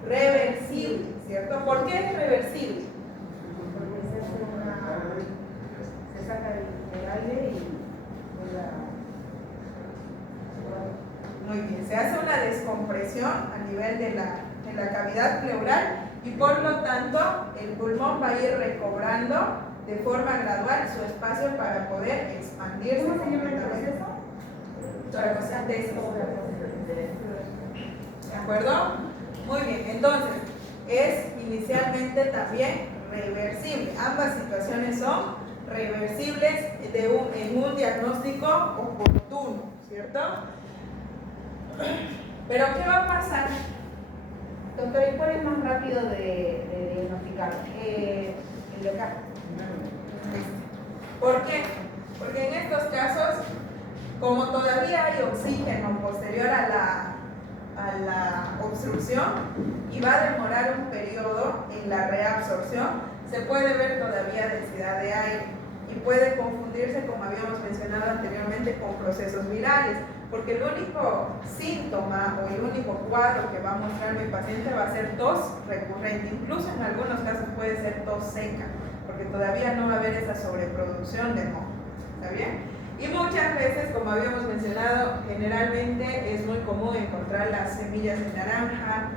Reversible, ¿cierto? ¿Por qué es reversible? Porque se saca el aire y muy bien, se hace una descompresión a nivel de la cavidad pleural y por lo tanto el pulmón va a ir recobrando de forma gradual su espacio para poder expandirse. ¿Cómo se llama el proceso? Toracocentesis. ¿De acuerdo? Muy bien, entonces es inicialmente también reversible. Ambas situaciones son reversibles en un diagnóstico oportuno, ¿cierto? Pero ¿qué va a pasar? Doctor, ¿y cuál es más rápido de diagnosticar? El local. ¿Por qué? Porque en estos casos, como todavía hay oxígeno posterior a la obstrucción y va a demorar un periodo en la reabsorción, se puede ver todavía densidad de aire y puede confundirse, como habíamos mencionado anteriormente, con procesos virales, porque el único síntoma o el único cuadro que va a mostrar mi paciente va a ser tos recurrente, incluso en algunos casos puede ser tos seca, porque todavía no va a haber esa sobreproducción de moho, ¿está bien? Y muchas veces, como habíamos mencionado, generalmente es muy común encontrar las semillas de naranja,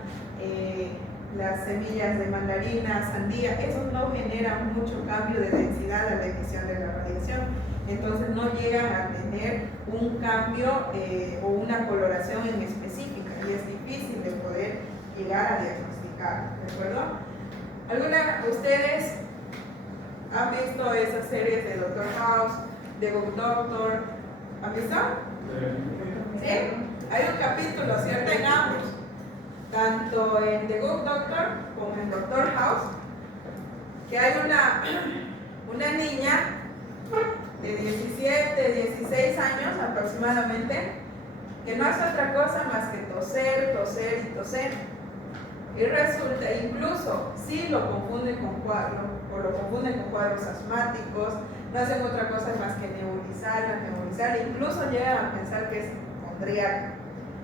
las semillas de mandarina, sandía. Eso no genera mucho cambio de densidad a la emisión de la radiación. Entonces no llegan a tener un cambio o una coloración en específica y es difícil de poder llegar a diagnosticar, ¿de acuerdo? ¿Alguna de ustedes han visto esas series de Dr. House, de Good Doctor? ¿Han visto? ¿Sí? Hay un capítulo, ¿cierto? En ambos, tanto en The Good Doctor como en Dr. House, que hay una niña de 17, 16 años aproximadamente, que no hace otra cosa más que toser, toser y toser. Y resulta, incluso si lo confunden con cuadros asmáticos, no hacen otra cosa más que nebulizar, incluso llegan a pensar que es hipocondríaca.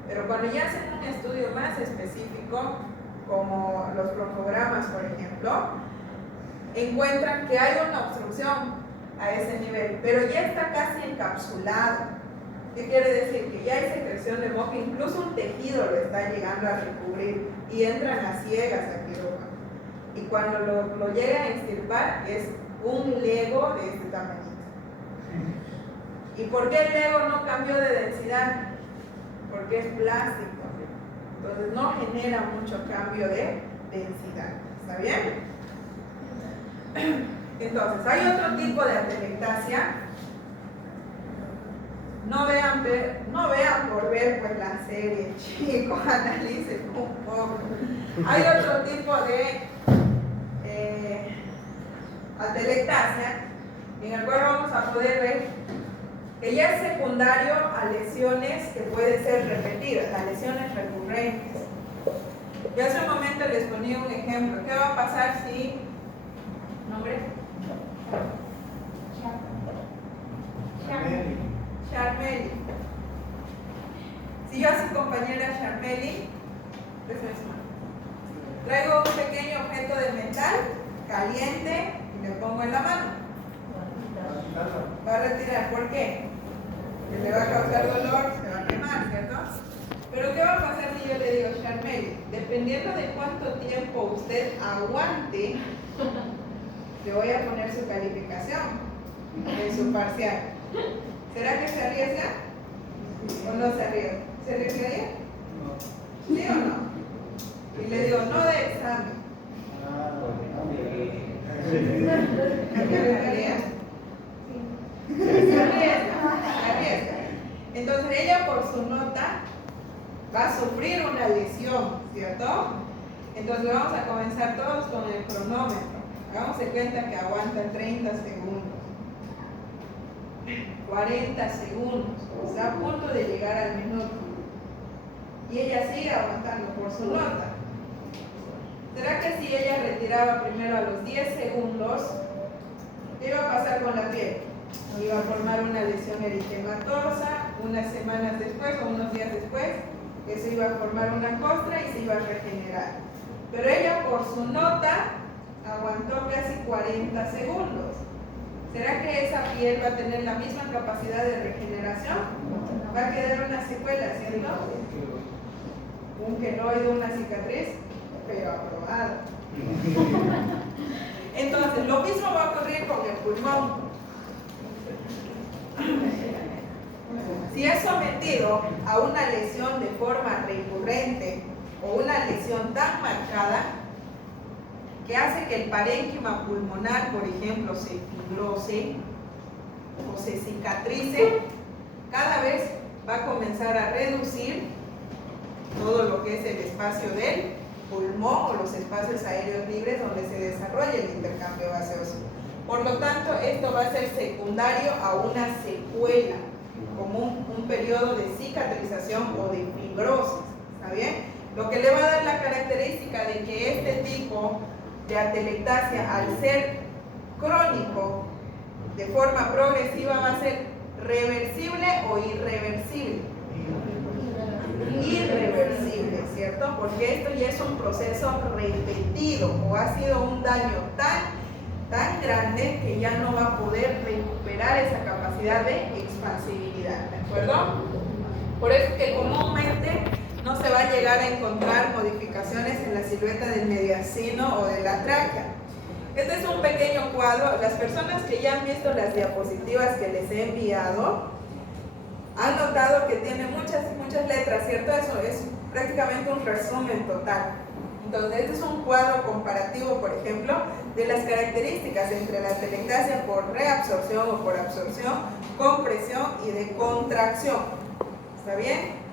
Pero cuando ya hacen un estudio más específico, como los broncogramas, por ejemplo, encuentran que hay una obstrucción a ese nivel, pero ya está casi encapsulado. ¿Qué quiere decir? Que ya hay secreción de moco, incluso un tejido lo está llegando a recubrir y entran a ciegas a quirófano. Y cuando lo llegan a extirpar es un lego de este tamañito. ¿Y por qué el lego no cambió de densidad? Porque es plástico. Entonces no genera mucho cambio de densidad. ¿Está bien? Entonces, hay otro tipo de atelectasia. No vean por ver pues la serie, chicos, analicen un poco. Hay otro tipo de atelectasia en el cual vamos a poder ver que ya es secundario a lesiones que pueden ser repetidas, a lesiones recurrentes. Yo hace un momento les ponía un ejemplo. ¿Qué va a pasar si... ¿Nombre? Charmeli. Si yo a su compañera Charmeli, traigo un pequeño objeto de metal caliente y le pongo en la mano, va a retirar. ¿Por qué? Que le va a causar dolor, se va a quemar, ¿cierto? Pero ¿qué va a pasar si yo le digo, Charmeli, dependiendo de cuánto tiempo usted aguante, le voy a poner su calificación en su parcial? ¿Será que se arriesga? ¿O no se arriesga? ¿Se arriesgaría? ¿Sí o no? Y le digo, no de examen. ¿Se arriesgaría? Se arriesga. Entonces ella por su nota va a sufrir una lesión, ¿cierto? Entonces vamos a comenzar todos con el cronómetro. Hagamos de cuenta que aguanta 30 segundos. 40 segundos, está a punto de llegar al minuto y ella sigue aguantando por su nota. ¿Será que si ella retiraba primero a los 10 segundos, qué iba a pasar con la piel? Iba a formar una lesión eritematosa, unas semanas después o unos días después, eso iba a formar una costra y se iba a regenerar. Pero ella por su nota aguantó casi 40 segundos. ¿Será que esa piel va a tener la misma capacidad de regeneración? Va a quedar una secuela, ¿cierto? Un queloide, una cicatriz, pero aprobada. Entonces, lo mismo va a ocurrir con el pulmón. Si es sometido a una lesión de forma recurrente o una lesión tan marcada que hace que el parénquima pulmonar, por ejemplo, se fibrose o se cicatrice, cada vez va a comenzar a reducir todo lo que es el espacio del pulmón o los espacios aéreos libres donde se desarrolla el intercambio gaseoso. Por lo tanto, esto va a ser secundario a una secuela, como un periodo de cicatrización o de fibrosis. ¿Está bien? Lo que le va a dar la característica de que este tipo de atelectasia, al ser crónico de forma progresiva, va a ser reversible o irreversible. Irreversible, ¿cierto? Porque esto ya es un proceso repetido o ha sido un daño tan grande que ya no va a poder recuperar esa capacidad de expansibilidad, ¿de acuerdo? Por eso es que comúnmente no se va a llegar a encontrar modificaciones en la silueta del mediastino o de la tráquea. Este es un pequeño cuadro. Las personas que ya han visto las diapositivas que les he enviado han notado que tiene muchas letras, ¿cierto? Eso es prácticamente un resumen total. Entonces, este es un cuadro comparativo, por ejemplo, de las características entre la atelectasia por reabsorción o por absorción, compresión y de contracción. ¿Está bien?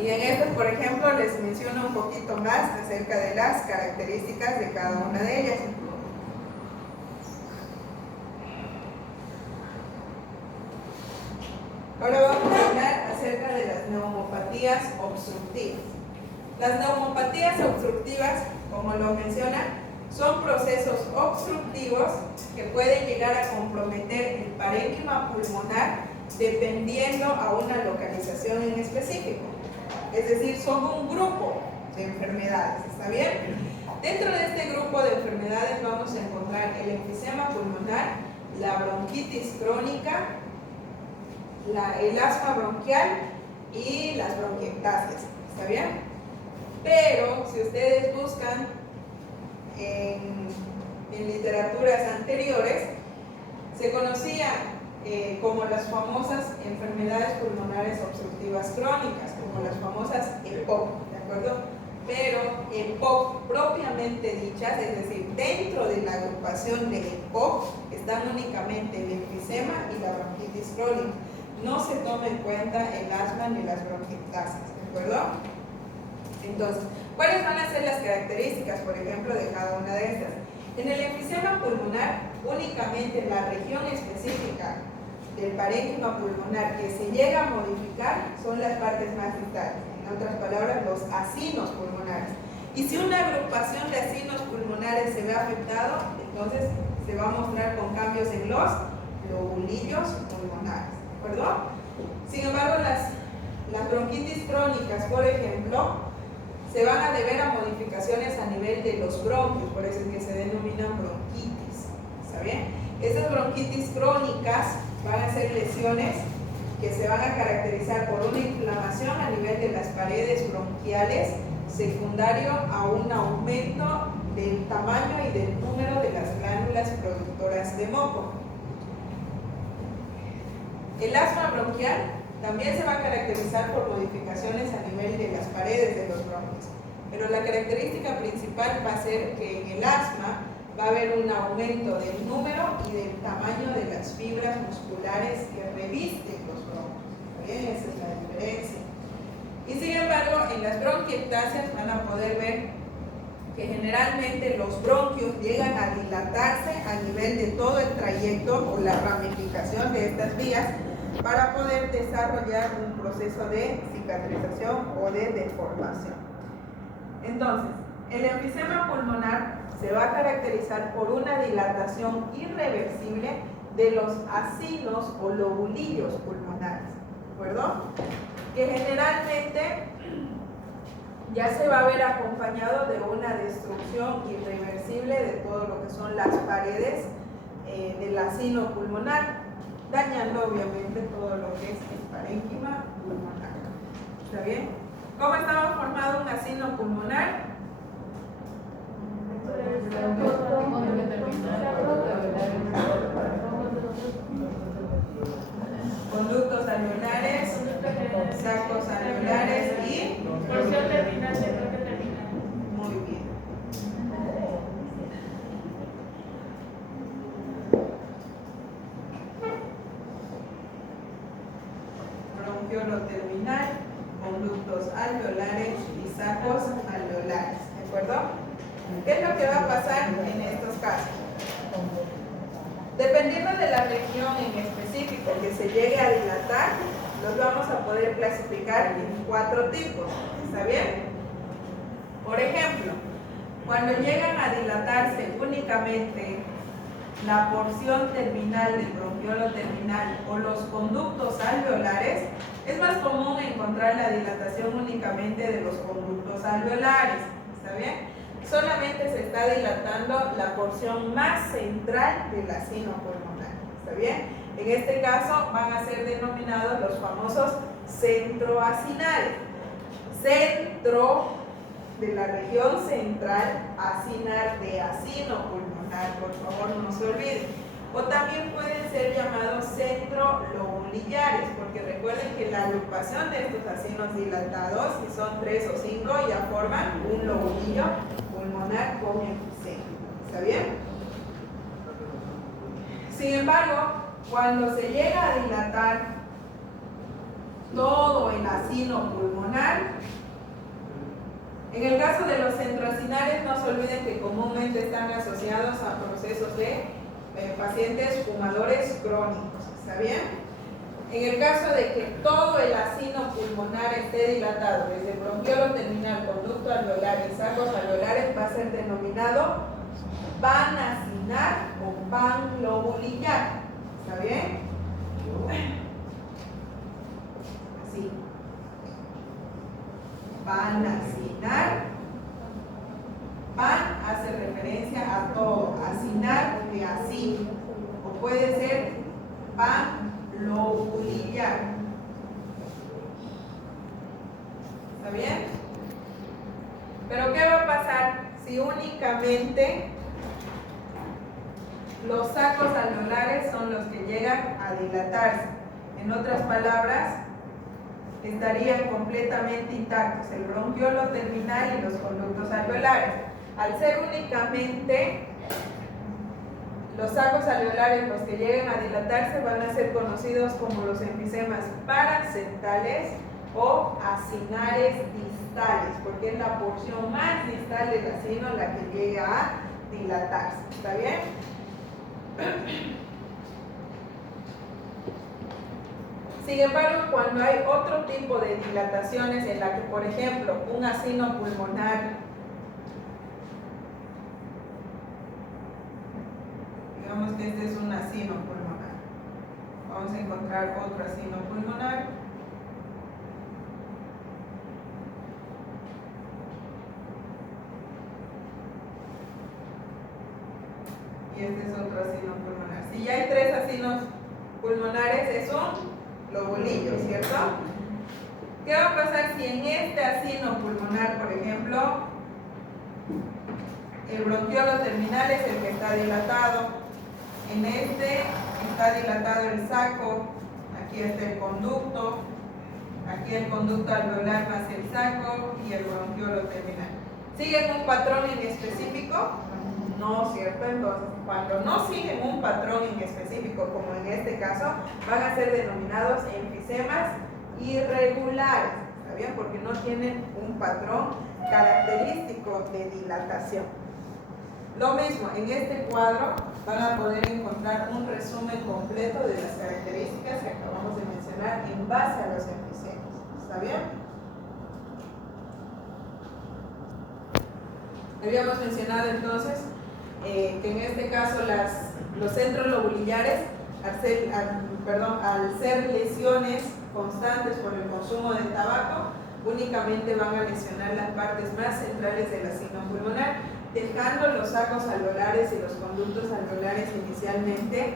Y en este, por ejemplo, les menciono un poquito más acerca de las características de cada una de ellas. Ahora vamos a hablar acerca de las neumopatías obstructivas. Las neumopatías obstructivas, como lo menciona, son procesos obstructivos que pueden llegar a comprometer el parénquima pulmonar dependiendo a una localización en específico. Es decir, son un grupo de enfermedades, ¿está bien? Dentro de este grupo de enfermedades vamos a encontrar el enfisema pulmonar, la bronquitis crónica, el asma bronquial y las bronquiectasias, ¿está bien? Pero si ustedes buscan en literaturas anteriores, se conocía como las famosas enfermedades pulmonares obstructivas crónicas, como las famosas EPOC, ¿de acuerdo? Pero EPOC propiamente dichas, es decir, dentro de la agrupación de EPOC están únicamente el enfisema y la bronquitis crónica. No se toma en cuenta el asma ni las bronquiectasias, ¿de acuerdo? Entonces, ¿cuáles van a ser las características, por ejemplo, de cada una de estas? En el enfisema pulmonar, únicamente la región específica del parénquima pulmonar que se llega a modificar son las partes más distales, en otras palabras, los acinos pulmonares. Y si una agrupación de acinos pulmonares se ve afectado, entonces se va a mostrar con cambios en los lobulillos pulmonares, ¿de acuerdo? Sin embargo, las bronquitis crónicas, por ejemplo, se van a deber a modificaciones a nivel de los bronquios, por eso es que se denominan bronquitis, ¿está bien? Estas bronquitis crónicas van a ser lesiones que se van a caracterizar por una inflamación a nivel de las paredes bronquiales, secundario a un aumento del tamaño y del número de las glándulas productoras de moco. El asma bronquial también se va a caracterizar por modificaciones a nivel de las paredes de los bronquios, pero la característica principal va a ser que en el asma va a haber un aumento del número y del tamaño de las fibras musculares que revisten los bronquios. ¿Bien? Esa es la diferencia. Y sin embargo, en las bronquiectasias van a poder ver que generalmente los bronquios llegan a dilatarse a nivel de todo el trayecto o la ramificación de estas vías para poder desarrollar un proceso de cicatrización o de deformación. Entonces, el enfisema pulmonar se va a caracterizar por una dilatación irreversible de los acinos o lobulillos pulmonares, ¿de acuerdo? Que generalmente ya se va a ver acompañado de una destrucción irreversible de todo lo que son las paredes del acino pulmonar, dañando obviamente todo lo que es el parénquima pulmonar. ¿Está bien? ¿Cómo estaba formado un acino pulmonar? Conductos alveolares, sacos alveolares y porción terminal de bloque terminal. muy bien. Bronquiolo terminal, conductos alveolares y sacos alveolares, ¿de acuerdo? ¿Qué es lo que va a pasar en estos casos? Dependiendo de la región en específico que se llegue a dilatar, los vamos a poder clasificar en 4 tipos, ¿está bien? Por ejemplo, cuando llegan a dilatarse únicamente la porción terminal del bronquiolo terminal o los conductos alveolares, es más común encontrar la dilatación únicamente de los conductos alveolares, ¿está bien? Solamente se está dilatando la porción más central del acino pulmonar, ¿está bien? En este caso van a ser denominados los famosos centroacinales. Centro de la región central, acinar de acino pulmonar, por favor no se olviden. O también pueden ser llamados centrolobulillares, porque recuerden que la agrupación de estos acinos dilatados, si son 3 o 5, ya forman un lobulillo pulmonar con enfisema. ¿Está bien? Sin embargo, cuando se llega a dilatar todo el acino pulmonar, en el caso de los centroacinales, no se olviden que comúnmente están asociados a procesos de pacientes fumadores crónicos, ¿está bien? En el caso de que todo el acino pulmonar esté dilatado, desde el bronquiolo terminal, conducto alveolar y sacos alveolares, va a ser denominado panacinar o panlobulillar, ¿está bien? Así. Panacinar. Pan hace referencia a todo, acinar de acino, o puede ser panlobulillar, si únicamente los sacos alveolares son los que llegan a dilatarse. En otras palabras, estarían completamente intactos el bronquiolo terminal y los conductos alveolares. Al ser únicamente los sacos alveolares los que lleguen a dilatarse, van a ser conocidos como los enfisemas paraseptales o acinares distales, porque es la porción más distal del acino la que llega a dilatarse. ¿Está bien? Sin embargo, cuando hay otro tipo de dilataciones en la que, por ejemplo, un acino pulmonar, digamos que este es un acino pulmonar, vamos a encontrar otro acino pulmonar, y este es otro acino pulmonar. Si ya hay tres acinos pulmonares, es un lobulillo, ¿cierto? ¿Qué va a pasar si en este acino pulmonar, por ejemplo, el bronquiolo terminal es el que está dilatado, en este está dilatado el saco, aquí está el conducto, aquí el conducto alveolar más el saco y el bronquiolo terminal? ¿Siguen un patrón en específico? No, ¿cierto? Entonces, cuando no siguen un patrón en específico, como en este caso, van a ser denominados enfisemas irregulares, ¿está bien? Porque no tienen un patrón característico de dilatación. Lo mismo, en este cuadro van a poder encontrar un resumen completo de las características que acabamos de mencionar en base a los enfisemas, ¿está bien? Habíamos mencionado entonces que en este caso los centros lobulillares, al ser lesiones constantes por el consumo de tabaco, únicamente van a lesionar las partes más centrales del acino pulmonar, dejando los sacos alveolares y los conductos alveolares inicialmente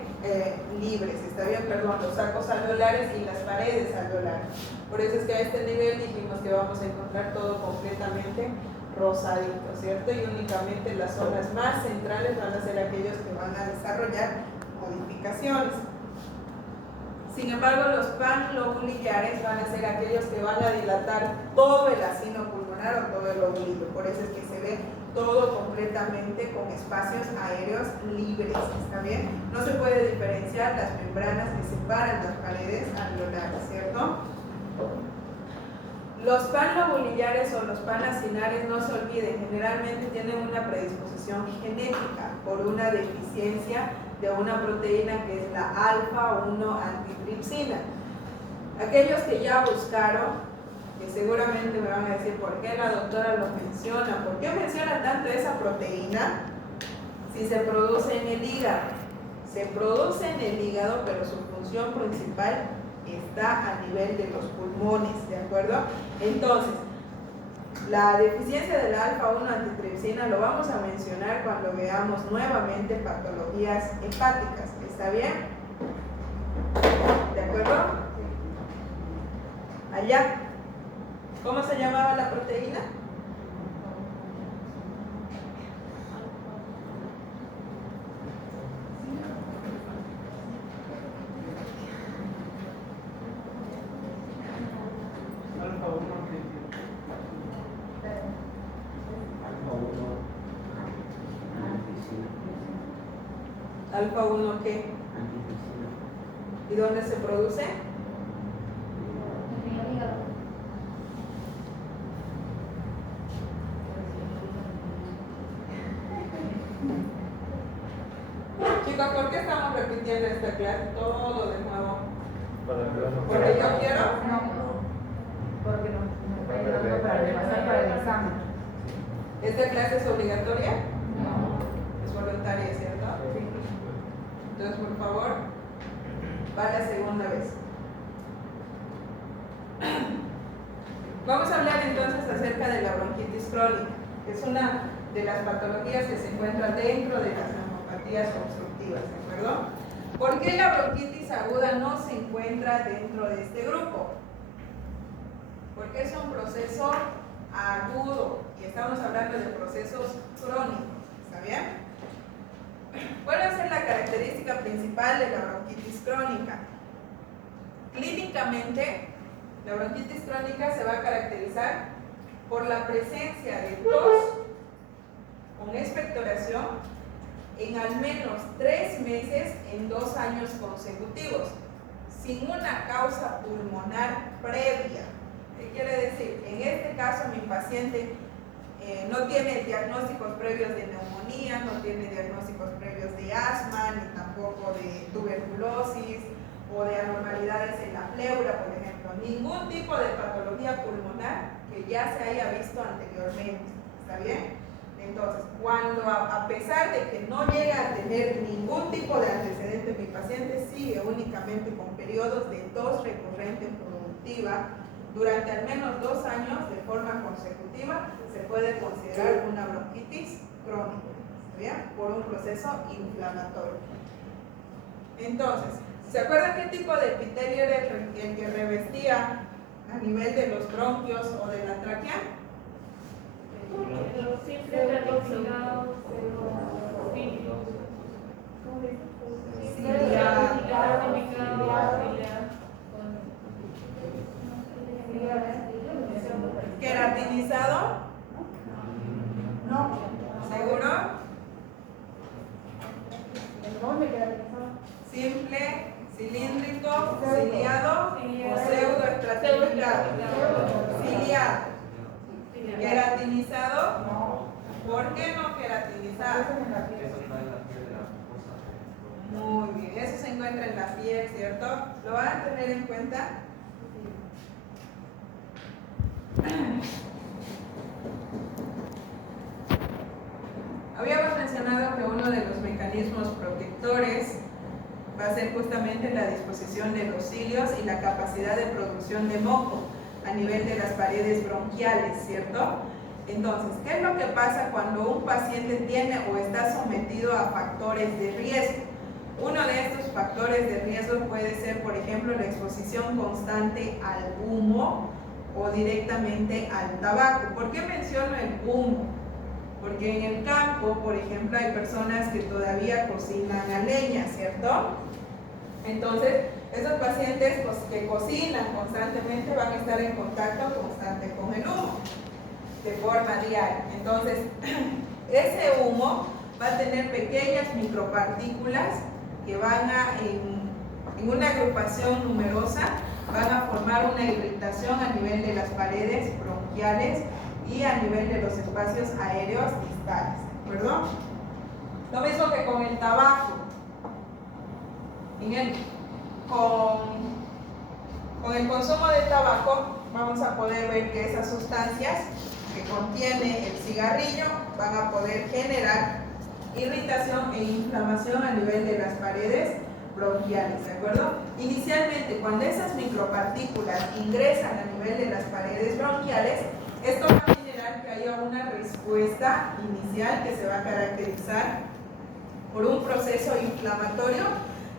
libres, ¿está bien? Los sacos alveolares y las paredes alveolares. Por eso es que a este nivel dijimos que vamos a encontrar todo completamente rosadito, ¿cierto? Y únicamente las zonas más centrales van a ser aquellos que van a desarrollar modificaciones. Sin embargo, los panlobulillares van a ser aquellos que van a dilatar todo el acino pulmonar o todo el lobulillo. Por eso es que se ve todo completamente con espacios aéreos libres, ¿está bien? No se puede diferenciar las membranas que separan las paredes alveolares, ¿cierto? Los panlobulillares o los panacinares, no se olviden, generalmente tienen una predisposición genética por una deficiencia de una proteína que es la alfa-1 antitripsina. Aquellos que ya buscaron, que seguramente me van a decir por qué la doctora lo menciona, por qué menciona tanto esa proteína si se produce en el hígado. Se produce en el hígado, pero su función principal está a nivel de los pulmones, ¿de acuerdo? Entonces, la deficiencia de la alfa-1 antitripsina lo vamos a mencionar cuando veamos nuevamente patologías hepáticas, ¿está bien? ¿De acuerdo? Allá, ¿cómo se llamaba la proteína? Alfa-1 ¿qué? ¿Y dónde se produce? Chicos, ¿por qué estamos repitiendo esta clase todo de nuevo? ¿Porque yo quiero? No, porque no está ayudando para repasar para el examen. ¿Esta clase es obligatoria? No. Es voluntaria, ¿cierto? Entonces, por favor, va la segunda vez. Vamos a hablar entonces acerca de la bronquitis crónica, que es una de las patologías que se encuentra dentro de las neumopatías obstructivas, ¿de acuerdo? ¿Por qué la bronquitis aguda no se encuentra dentro de este grupo? Porque es un proceso agudo y estamos hablando de procesos crónicos, ¿está bien? ¿Cuál va a ser la característica principal de la bronquitis crónica? Clínicamente, la bronquitis crónica se va a caracterizar por la presencia de tos con expectoración en al menos 3 meses en 2 años consecutivos, sin una causa pulmonar previa. ¿Qué quiere decir? En este caso, mi paciente no tiene diagnósticos previos de neumonía, no tiene diagnósticos previos de asma, ni tampoco de tuberculosis o de anormalidades en la pleura, por ejemplo. Ningún tipo de patología pulmonar que ya se haya visto anteriormente. ¿Está bien? Entonces, cuando a pesar de que no llega a tener ningún tipo de antecedente, mi paciente sigue únicamente con periodos de tos recurrente productiva durante al menos 2 años de forma consecutiva, se puede considerar una bronquitis crónica, ¿está bien? Por un proceso inflamatorio. Entonces, ¿se acuerdan qué tipo de epitelio era el que revestía a nivel de los bronquios o de la tráquea? Simple, ramificado, ¿Queratinizado? No. ¿Seguro? ¿Dónde queratinizado? Simple, cilíndrico, ciliado o pseudoestratificado. Ciliado. ¿Queratinizado? No. ¿Por qué no queratinizado? Muy bien, eso se encuentra en la piel, ¿cierto? ¿Lo van a tener en cuenta? Habíamos mencionado que uno de los mecanismos protectores va a ser justamente la disposición de los cilios y la capacidad de producción de moco a nivel de las paredes bronquiales, ¿cierto? Entonces, ¿qué es lo que pasa cuando un paciente tiene o está sometido a factores de riesgo? Uno de estos factores de riesgo puede ser, por ejemplo, la exposición constante al humo o directamente al tabaco. ¿Por qué menciono el humo? Porque en el campo, por ejemplo, hay personas que todavía cocinan a leña, ¿cierto? Entonces, esos pacientes que cocinan constantemente van a estar en contacto constante con el humo de forma diaria. Entonces, ese humo va a tener pequeñas micropartículas que van a, en una agrupación numerosa, van a formar una irritación a nivel de las paredes bronquiales y a nivel de los espacios aéreos distales, ¿de acuerdo? Lo mismo que con el tabaco. Con el consumo de tabaco vamos a poder ver que esas sustancias que contiene el cigarrillo van a poder generar irritación e inflamación a nivel de las paredes bronquiales, ¿de acuerdo? Inicialmente, cuando esas micropartículas ingresan a nivel de las paredes bronquiales, esto va a generar que haya una respuesta inicial que se va a caracterizar por un proceso inflamatorio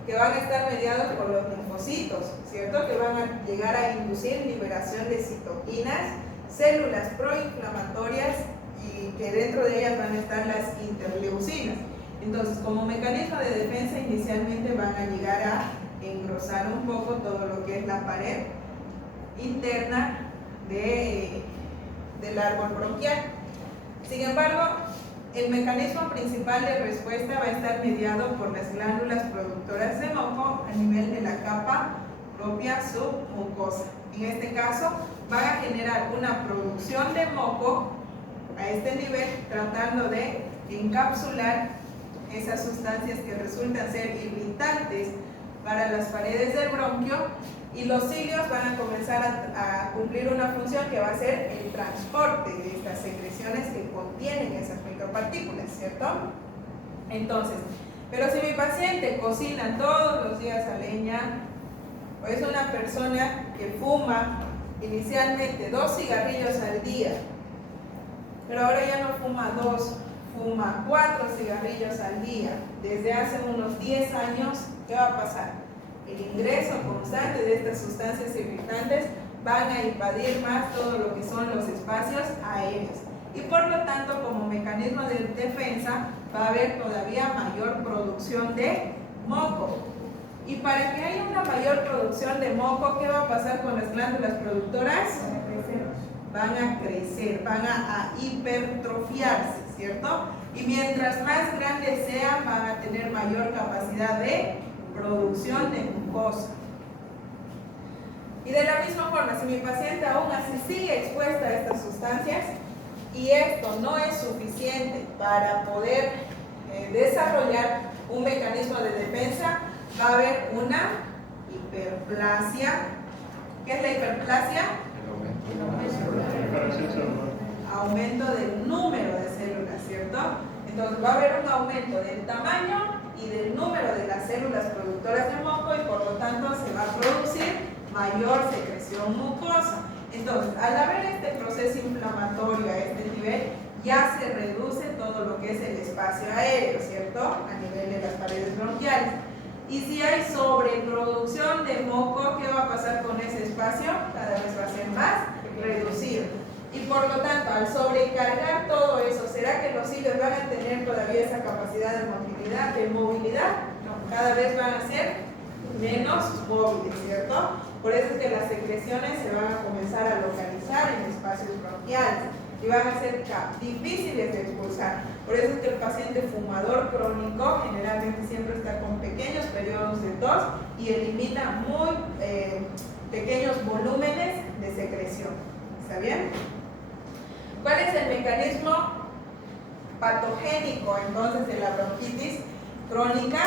que van a estar mediados por los linfocitos, ¿cierto? Que van a llegar a inducir liberación de citoquinas, células proinflamatorias y que dentro de ellas van a estar las interleucinas. Entonces, como mecanismo de defensa, inicialmente van a llegar a engrosar un poco todo lo que es la pared interna del árbol bronquial. Sin embargo, el mecanismo principal de respuesta va a estar mediado por las glándulas productoras de moco a nivel de la capa propia submucosa. En este caso, van a generar una producción de moco a este nivel, tratando de encapsular esas sustancias que resultan ser irritantes para las paredes del bronquio, y los cilios van a comenzar a cumplir una función que va a ser el transporte de estas secreciones que contienen esas micropartículas, ¿cierto? Entonces, pero si mi paciente cocina todos los días a leña, o es una persona que fuma inicialmente 2 cigarrillos al día, pero ahora ya no fuma 2, fuma 4 cigarrillos al día, desde hace unos 10 años, ¿qué va a pasar? El ingreso constante de estas sustancias irritantes van a invadir más todo lo que son los espacios aéreos. Y por lo tanto, como mecanismo de defensa, va a haber todavía mayor producción de moco. Y para que haya una mayor producción de moco, ¿qué va a pasar con las glándulas productoras? Van a crecer, van a hipertrofiarse, ¿cierto? Y mientras más grandes sean, van a tener mayor capacidad de producción de mucosa. Y de la misma forma, si mi paciente aún así sigue expuesta a estas sustancias y esto no es suficiente para poder desarrollar un mecanismo de defensa, va a haber una hiperplasia. ¿Qué es la hiperplasia? Aumento del número de células, ¿cierto? Entonces va a haber un aumento del tamaño y del número de las células productoras de moco y por lo tanto se va a producir mayor secreción mucosa. Entonces, al haber este proceso inflamatorio a este nivel, ya se reduce todo lo que es el espacio aéreo, ¿cierto? A nivel de las paredes bronquiales. Y si hay sobreproducción de moco, ¿qué va a pasar con ese espacio? Cada vez va a ser más reducido. Y por lo tanto, al sobrecargar todo eso, ¿será que los cilios van a tener todavía esa capacidad de movilidad? No, cada vez van a ser menos móviles, ¿cierto? Por eso es que las secreciones se van a comenzar a localizar en espacios bronquiales y van a ser difíciles de expulsar. Por eso es que el paciente fumador crónico generalmente siempre está con pequeños periodos de tos y elimina muy pequeños volúmenes de secreción. ¿Está bien? ¿Cuál es el mecanismo patogénico entonces de la bronquitis crónica?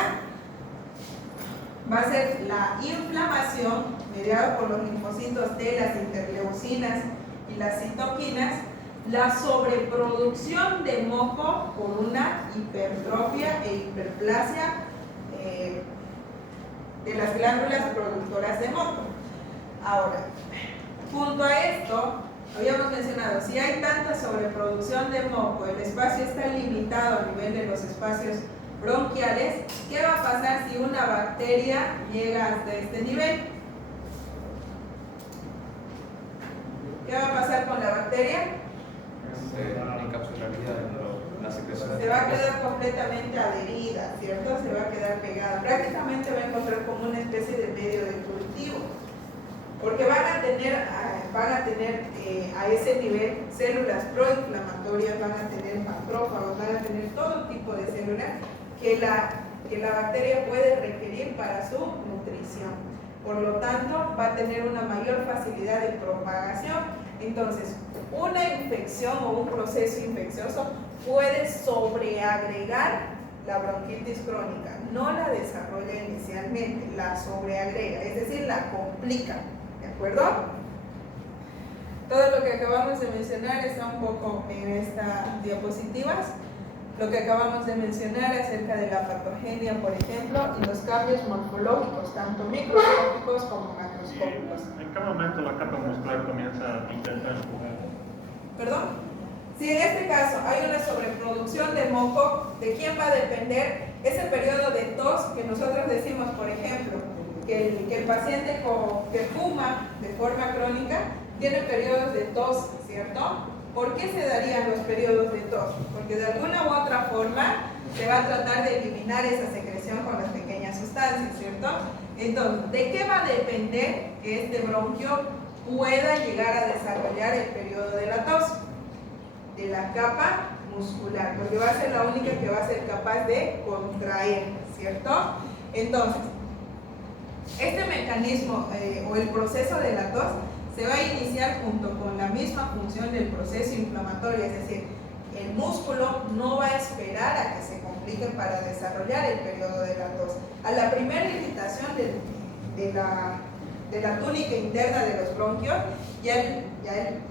Va a ser la inflamación mediada por los linfocitos T, las interleucinas y las citoquinas, la sobreproducción de moco por una hipertrofia e hiperplasia de las glándulas productoras de moco. Ahora, junto a esto, habíamos mencionado, si hay tanta sobreproducción de moco, el espacio está limitado a nivel de los espacios bronquiales, ¿qué va a pasar si una bacteria llega hasta este nivel? ¿Qué va a pasar con la bacteria? La secreción. Se va a quedar completamente adherida, ¿cierto? Se va a quedar pegada. Prácticamente va a encontrar como una especie de medio de cultivo. Porque van a tener a ese nivel células proinflamatorias, van a tener macrófagos, van a tener todo tipo de células que la bacteria puede requerir para su nutrición. Por lo tanto, va a tener una mayor facilidad de propagación. Entonces, una infección o un proceso infeccioso puede sobreagregar la bronquitis crónica. No la desarrolla inicialmente, la sobreagrega, es decir, la complica. ¿De acuerdo? Todo lo que acabamos de mencionar está un poco en estas diapositivas. Lo que acabamos de mencionar acerca de la patogenia, por ejemplo, y los cambios morfológicos, tanto microscópicos como macroscópicos. ¿En qué momento la capa muscular comienza a intentar empujar? ¿Perdón? Si en este caso hay una sobreproducción de moco, ¿de quién va a depender ese periodo de tos que nosotros decimos, por ejemplo, que el paciente que fuma de forma crónica tiene periodos de tos, ¿cierto? ¿Por qué se darían los periodos de tos? Porque de alguna u otra forma se va a tratar de eliminar esa secreción con las pequeñas sustancias, ¿cierto? Entonces, ¿de qué va a depender que este bronquio pueda llegar a desarrollar el periodo de la tos? De la capa muscular, porque va a ser la única que va a ser capaz de contraer, ¿cierto? Entonces, este mecanismo o el proceso de la tos se va a iniciar junto con la misma función del proceso inflamatorio, es decir, el músculo no va a esperar a que se complique para desarrollar el periodo de la tos. A la primera irritación de la túnica interna de los bronquios,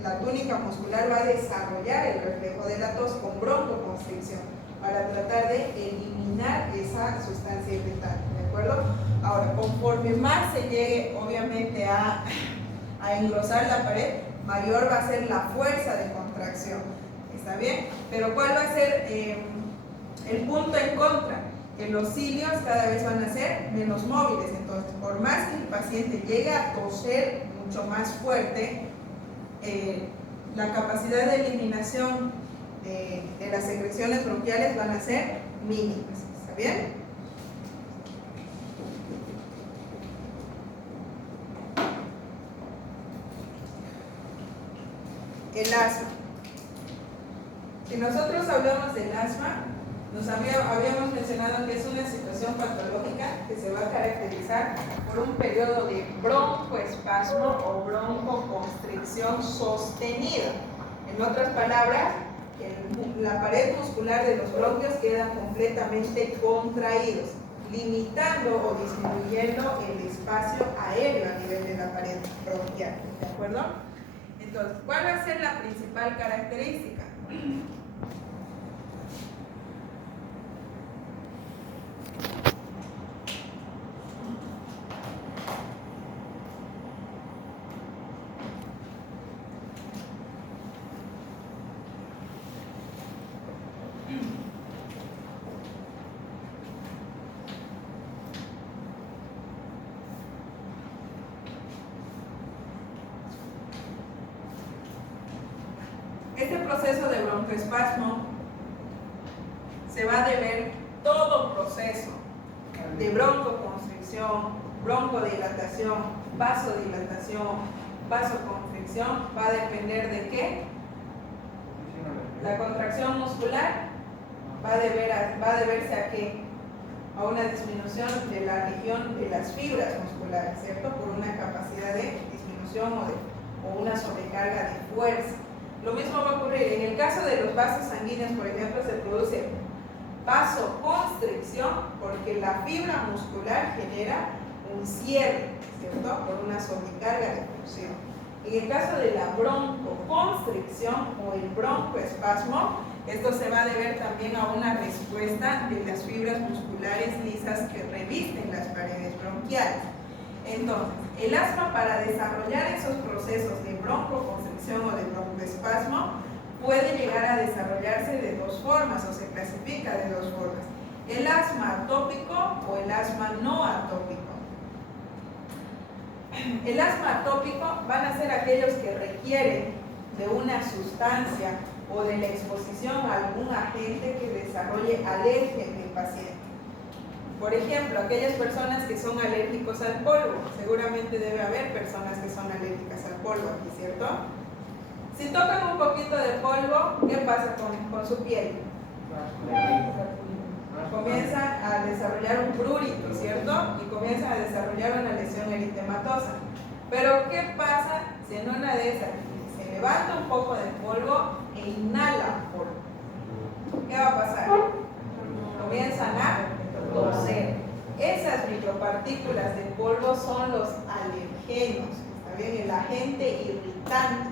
la túnica muscular va a desarrollar el reflejo de la tos con broncoconstricción para tratar de eliminar esa sustancia irritante, ¿de acuerdo? Ahora, conforme más se llegue, obviamente, a engrosar la pared, mayor va a ser la fuerza de contracción. ¿Está bien? Pero ¿cuál va a ser el punto en contra? Que los cilios cada vez van a ser menos móviles. Entonces, por más que el paciente llegue a toser mucho más fuerte, la capacidad de eliminación de las secreciones bronquiales van a ser mínimas. ¿Está bien? El asma. Si nosotros hablamos del asma, habíamos mencionado que es una situación patológica que se va a caracterizar por un periodo de broncoespasmo o broncoconstricción sostenida. En otras palabras, la pared muscular de los bronquios queda completamente contraídos, limitando o disminuyendo el espacio aéreo a nivel de la pared bronquial. ¿De acuerdo? Entonces, ¿cuál va a ser la principal característica? Este proceso de broncoespasmo se va a deber, todo proceso de broncoconstricción, broncodilatación, vasodilatación, vasoconstricción, va a depender de qué? La contracción muscular va a deberse a qué? A una disminución de la región de las fibras musculares, ¿cierto? Por una capacidad de disminución o una sobrecarga de fuerza. Lo mismo va a ocurrir en el caso de los vasos sanguíneos, por ejemplo, se produce vasoconstricción porque la fibra muscular genera un cierre, ¿cierto? Por una sobrecarga de función. En el caso de la broncoconstricción o el broncoespasmo, esto se va a deber también a una respuesta de las fibras musculares lisas que revisten las paredes bronquiales. Entonces, el asma, para desarrollar esos procesos de broncoconstricción o de broncoespasmo, puede llegar a desarrollarse de dos formas o se clasifica de dos formas: el asma atópico o el asma no atópico. El asma atópico van a ser aquellos que requieren de una sustancia o de la exposición a algún agente que desarrolle alergia en el paciente. Por ejemplo, aquellas personas que son alérgicos al polvo, seguramente debe haber personas que son alérgicas al polvo aquí, ¿cierto? Si tocan un poquito de polvo, ¿qué pasa con su piel? Comienza a desarrollar un prurito, ¿cierto? Y comienza a desarrollar una lesión eritematosa. Pero ¿qué pasa si en una de esas se levanta un poco de polvo e inhala polvo? ¿Qué va a pasar? Comienzan a toser. Esas micropartículas de polvo son los alergenos, ¿está bien? El agente irritante,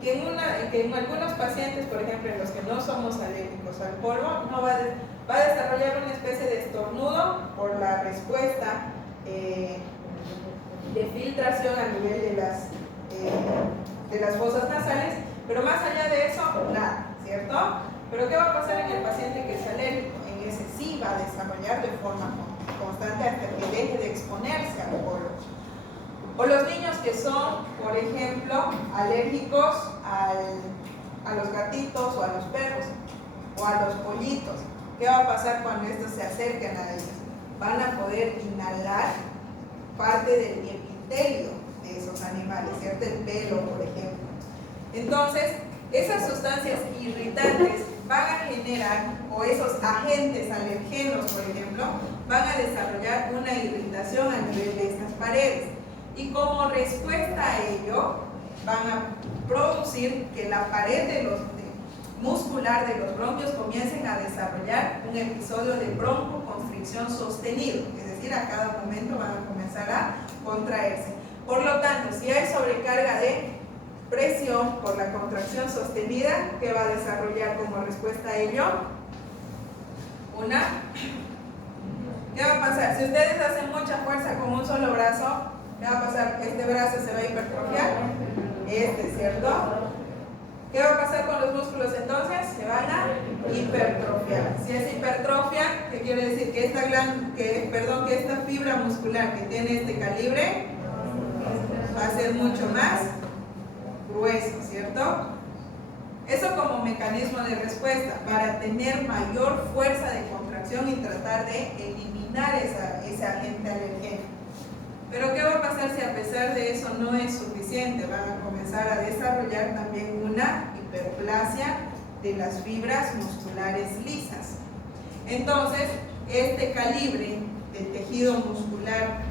que en algunos pacientes, por ejemplo, en los que no somos alérgicos al polvo, no va a desarrollar una especie de estornudo por la respuesta de filtración a nivel de las fosas nasales, pero más allá de eso, nada, ¿cierto? Pero ¿qué va a pasar en el paciente que es alérgico? En ese sí va a desarrollar de forma constante hasta que deje de exponerse al polvo. O los niños que son, por ejemplo, alérgicos a los gatitos o a los perros o a los pollitos. ¿Qué va a pasar cuando estos se acercan a ellos? Van a poder inhalar parte del epitelio de esos animales, ¿cierto? El pelo, por ejemplo. Entonces, esas sustancias irritantes van a generar, o esos agentes alergenos, por ejemplo, van a desarrollar una irritación a nivel de estas paredes. Y como respuesta a ello, van a producir que la pared muscular de los bronquios comiencen a desarrollar un episodio de broncoconstricción sostenido, es decir, a cada momento van a comenzar a contraerse. Por lo tanto, si hay sobrecarga de presión por la contracción sostenida, ¿qué va a desarrollar como respuesta a ello? ¿Qué va a pasar? Si ustedes hacen mucha fuerza con un solo brazo, ¿qué va a pasar? Este brazo se va a hipertrofiar, ¿cierto? ¿Qué va a pasar con los músculos entonces? Se van a hipertrofiar. Si es hipertrofia, ¿qué quiere decir? Que esta fibra muscular que tiene este calibre va a ser mucho más grueso, ¿cierto? Eso como mecanismo de respuesta, para tener mayor fuerza de contracción y tratar de eliminar ese agente alergénico. Pero ¿qué va a pasar si a pesar de eso no es suficiente? Van a comenzar a desarrollar también una hiperplasia de las fibras musculares lisas. Entonces, este calibre del tejido muscular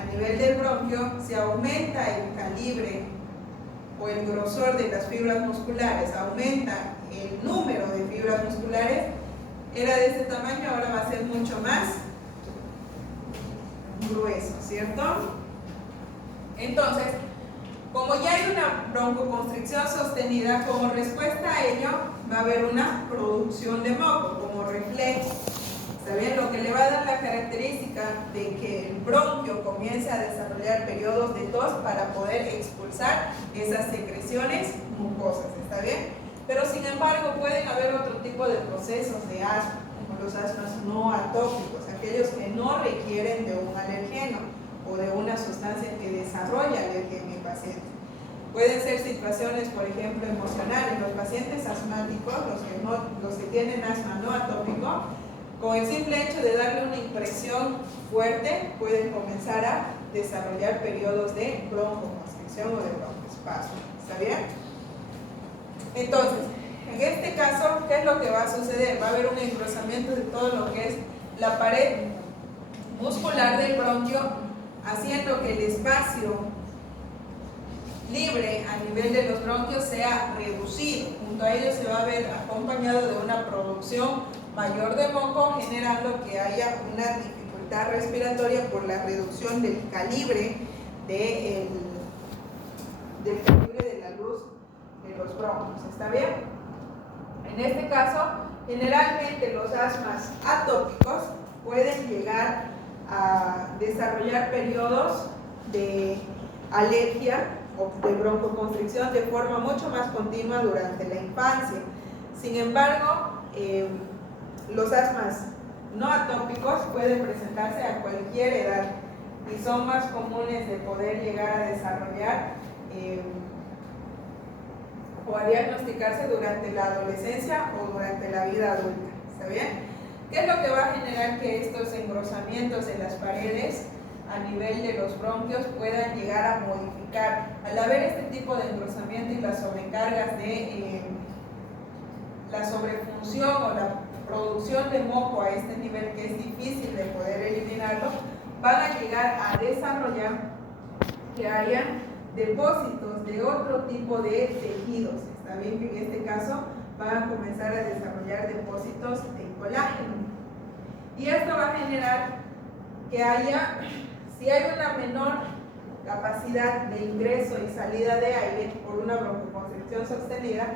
a nivel del bronquio, se aumenta el calibre o el grosor de las fibras musculares, aumenta el número de fibras musculares, era de este tamaño, ahora va a ser mucho más grueso, ¿cierto? Entonces, como ya hay una broncoconstricción sostenida, como respuesta a ello va a haber una producción de moco como reflejo. ¿Está bien? Lo que le va a dar la característica de que el bronquio comience a desarrollar periodos de tos para poder expulsar esas secreciones mucosas. ¿Está bien? Pero sin embargo pueden haber otro tipo de procesos de asma, como los asmas no atópicos, aquellos que no requieren de un alergeno o de una sustancia que desarrolla alergia en el paciente. Pueden ser situaciones, por ejemplo, emocionales. Los pacientes asmáticos, los que tienen asma no atópico, con el simple hecho de darle una impresión fuerte, pueden comenzar a desarrollar periodos de broncoconstricción o de broncoespasmo. ¿Está bien? Entonces, en este caso, ¿qué es lo que va a suceder? Va a haber un engrosamiento de todo lo que es la pared muscular del bronquio, haciendo que el espacio libre a nivel de los bronquios sea reducido. Junto a ello se va a ver acompañado de una producción mayor de moco, generando que haya una dificultad respiratoria por la reducción del calibre de la luz de los bronquios. ¿Está bien? En este caso, generalmente los asmas atópicos pueden llegar a desarrollar periodos de alergia o de broncoconstricción de forma mucho más continua durante la infancia. Sin embargo, los asmas no atópicos pueden presentarse a cualquier edad y son más comunes de poder llegar a desarrollar o a diagnosticarse durante la adolescencia o durante la vida adulta. ¿Está bien? ¿Qué es lo que va a generar que estos engrosamientos de las paredes a nivel de los bronquios puedan llegar a modificar? Al haber este tipo de engrosamiento y las sobrecargas de la sobrefunción o la producción de moco a este nivel, que es difícil de poder eliminarlo, van a llegar a desarrollar que haya depósitos de otro tipo de tejidos. Está bien que en este caso van a comenzar a desarrollar depósitos de colágeno. Y esto va a generar que haya, si hay una menor capacidad de ingreso y salida de aire por una broncoconstricción sostenida,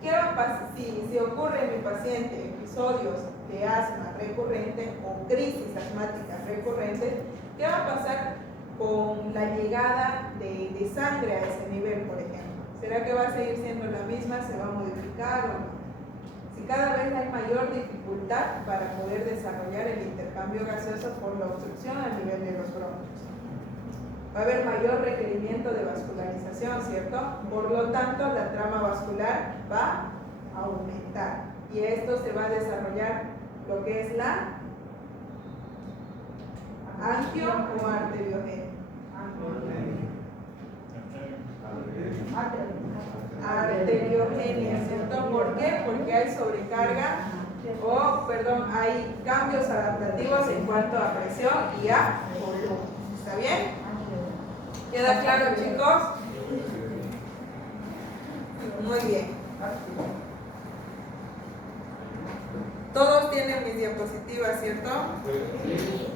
¿qué va a pasar si ocurre en mi paciente episodios de asma recurrente o crisis asmáticas recurrentes? ¿Qué va a pasar con la llegada de sangre a ese nivel, por ejemplo? ¿Será que va a seguir siendo la misma? ¿Se va a modificar o no? Si cada vez hay mayor dificultad para poder desarrollar el intercambio gaseoso por la obstrucción a nivel de los bronquios, va a haber mayor requerimiento de vascularización, ¿cierto? Por lo tanto, la trama vascular va a aumentar y esto se va a desarrollar lo que es la angio o arteriogenia. Arteriogenia, ¿cierto? ¿Por qué? Porque hay sobrecarga hay cambios adaptativos en cuanto a presión y a volumen. ¿Está bien? ¿Queda claro, chicos? Muy bien. Todos tienen mis diapositivas, ¿cierto? Sí.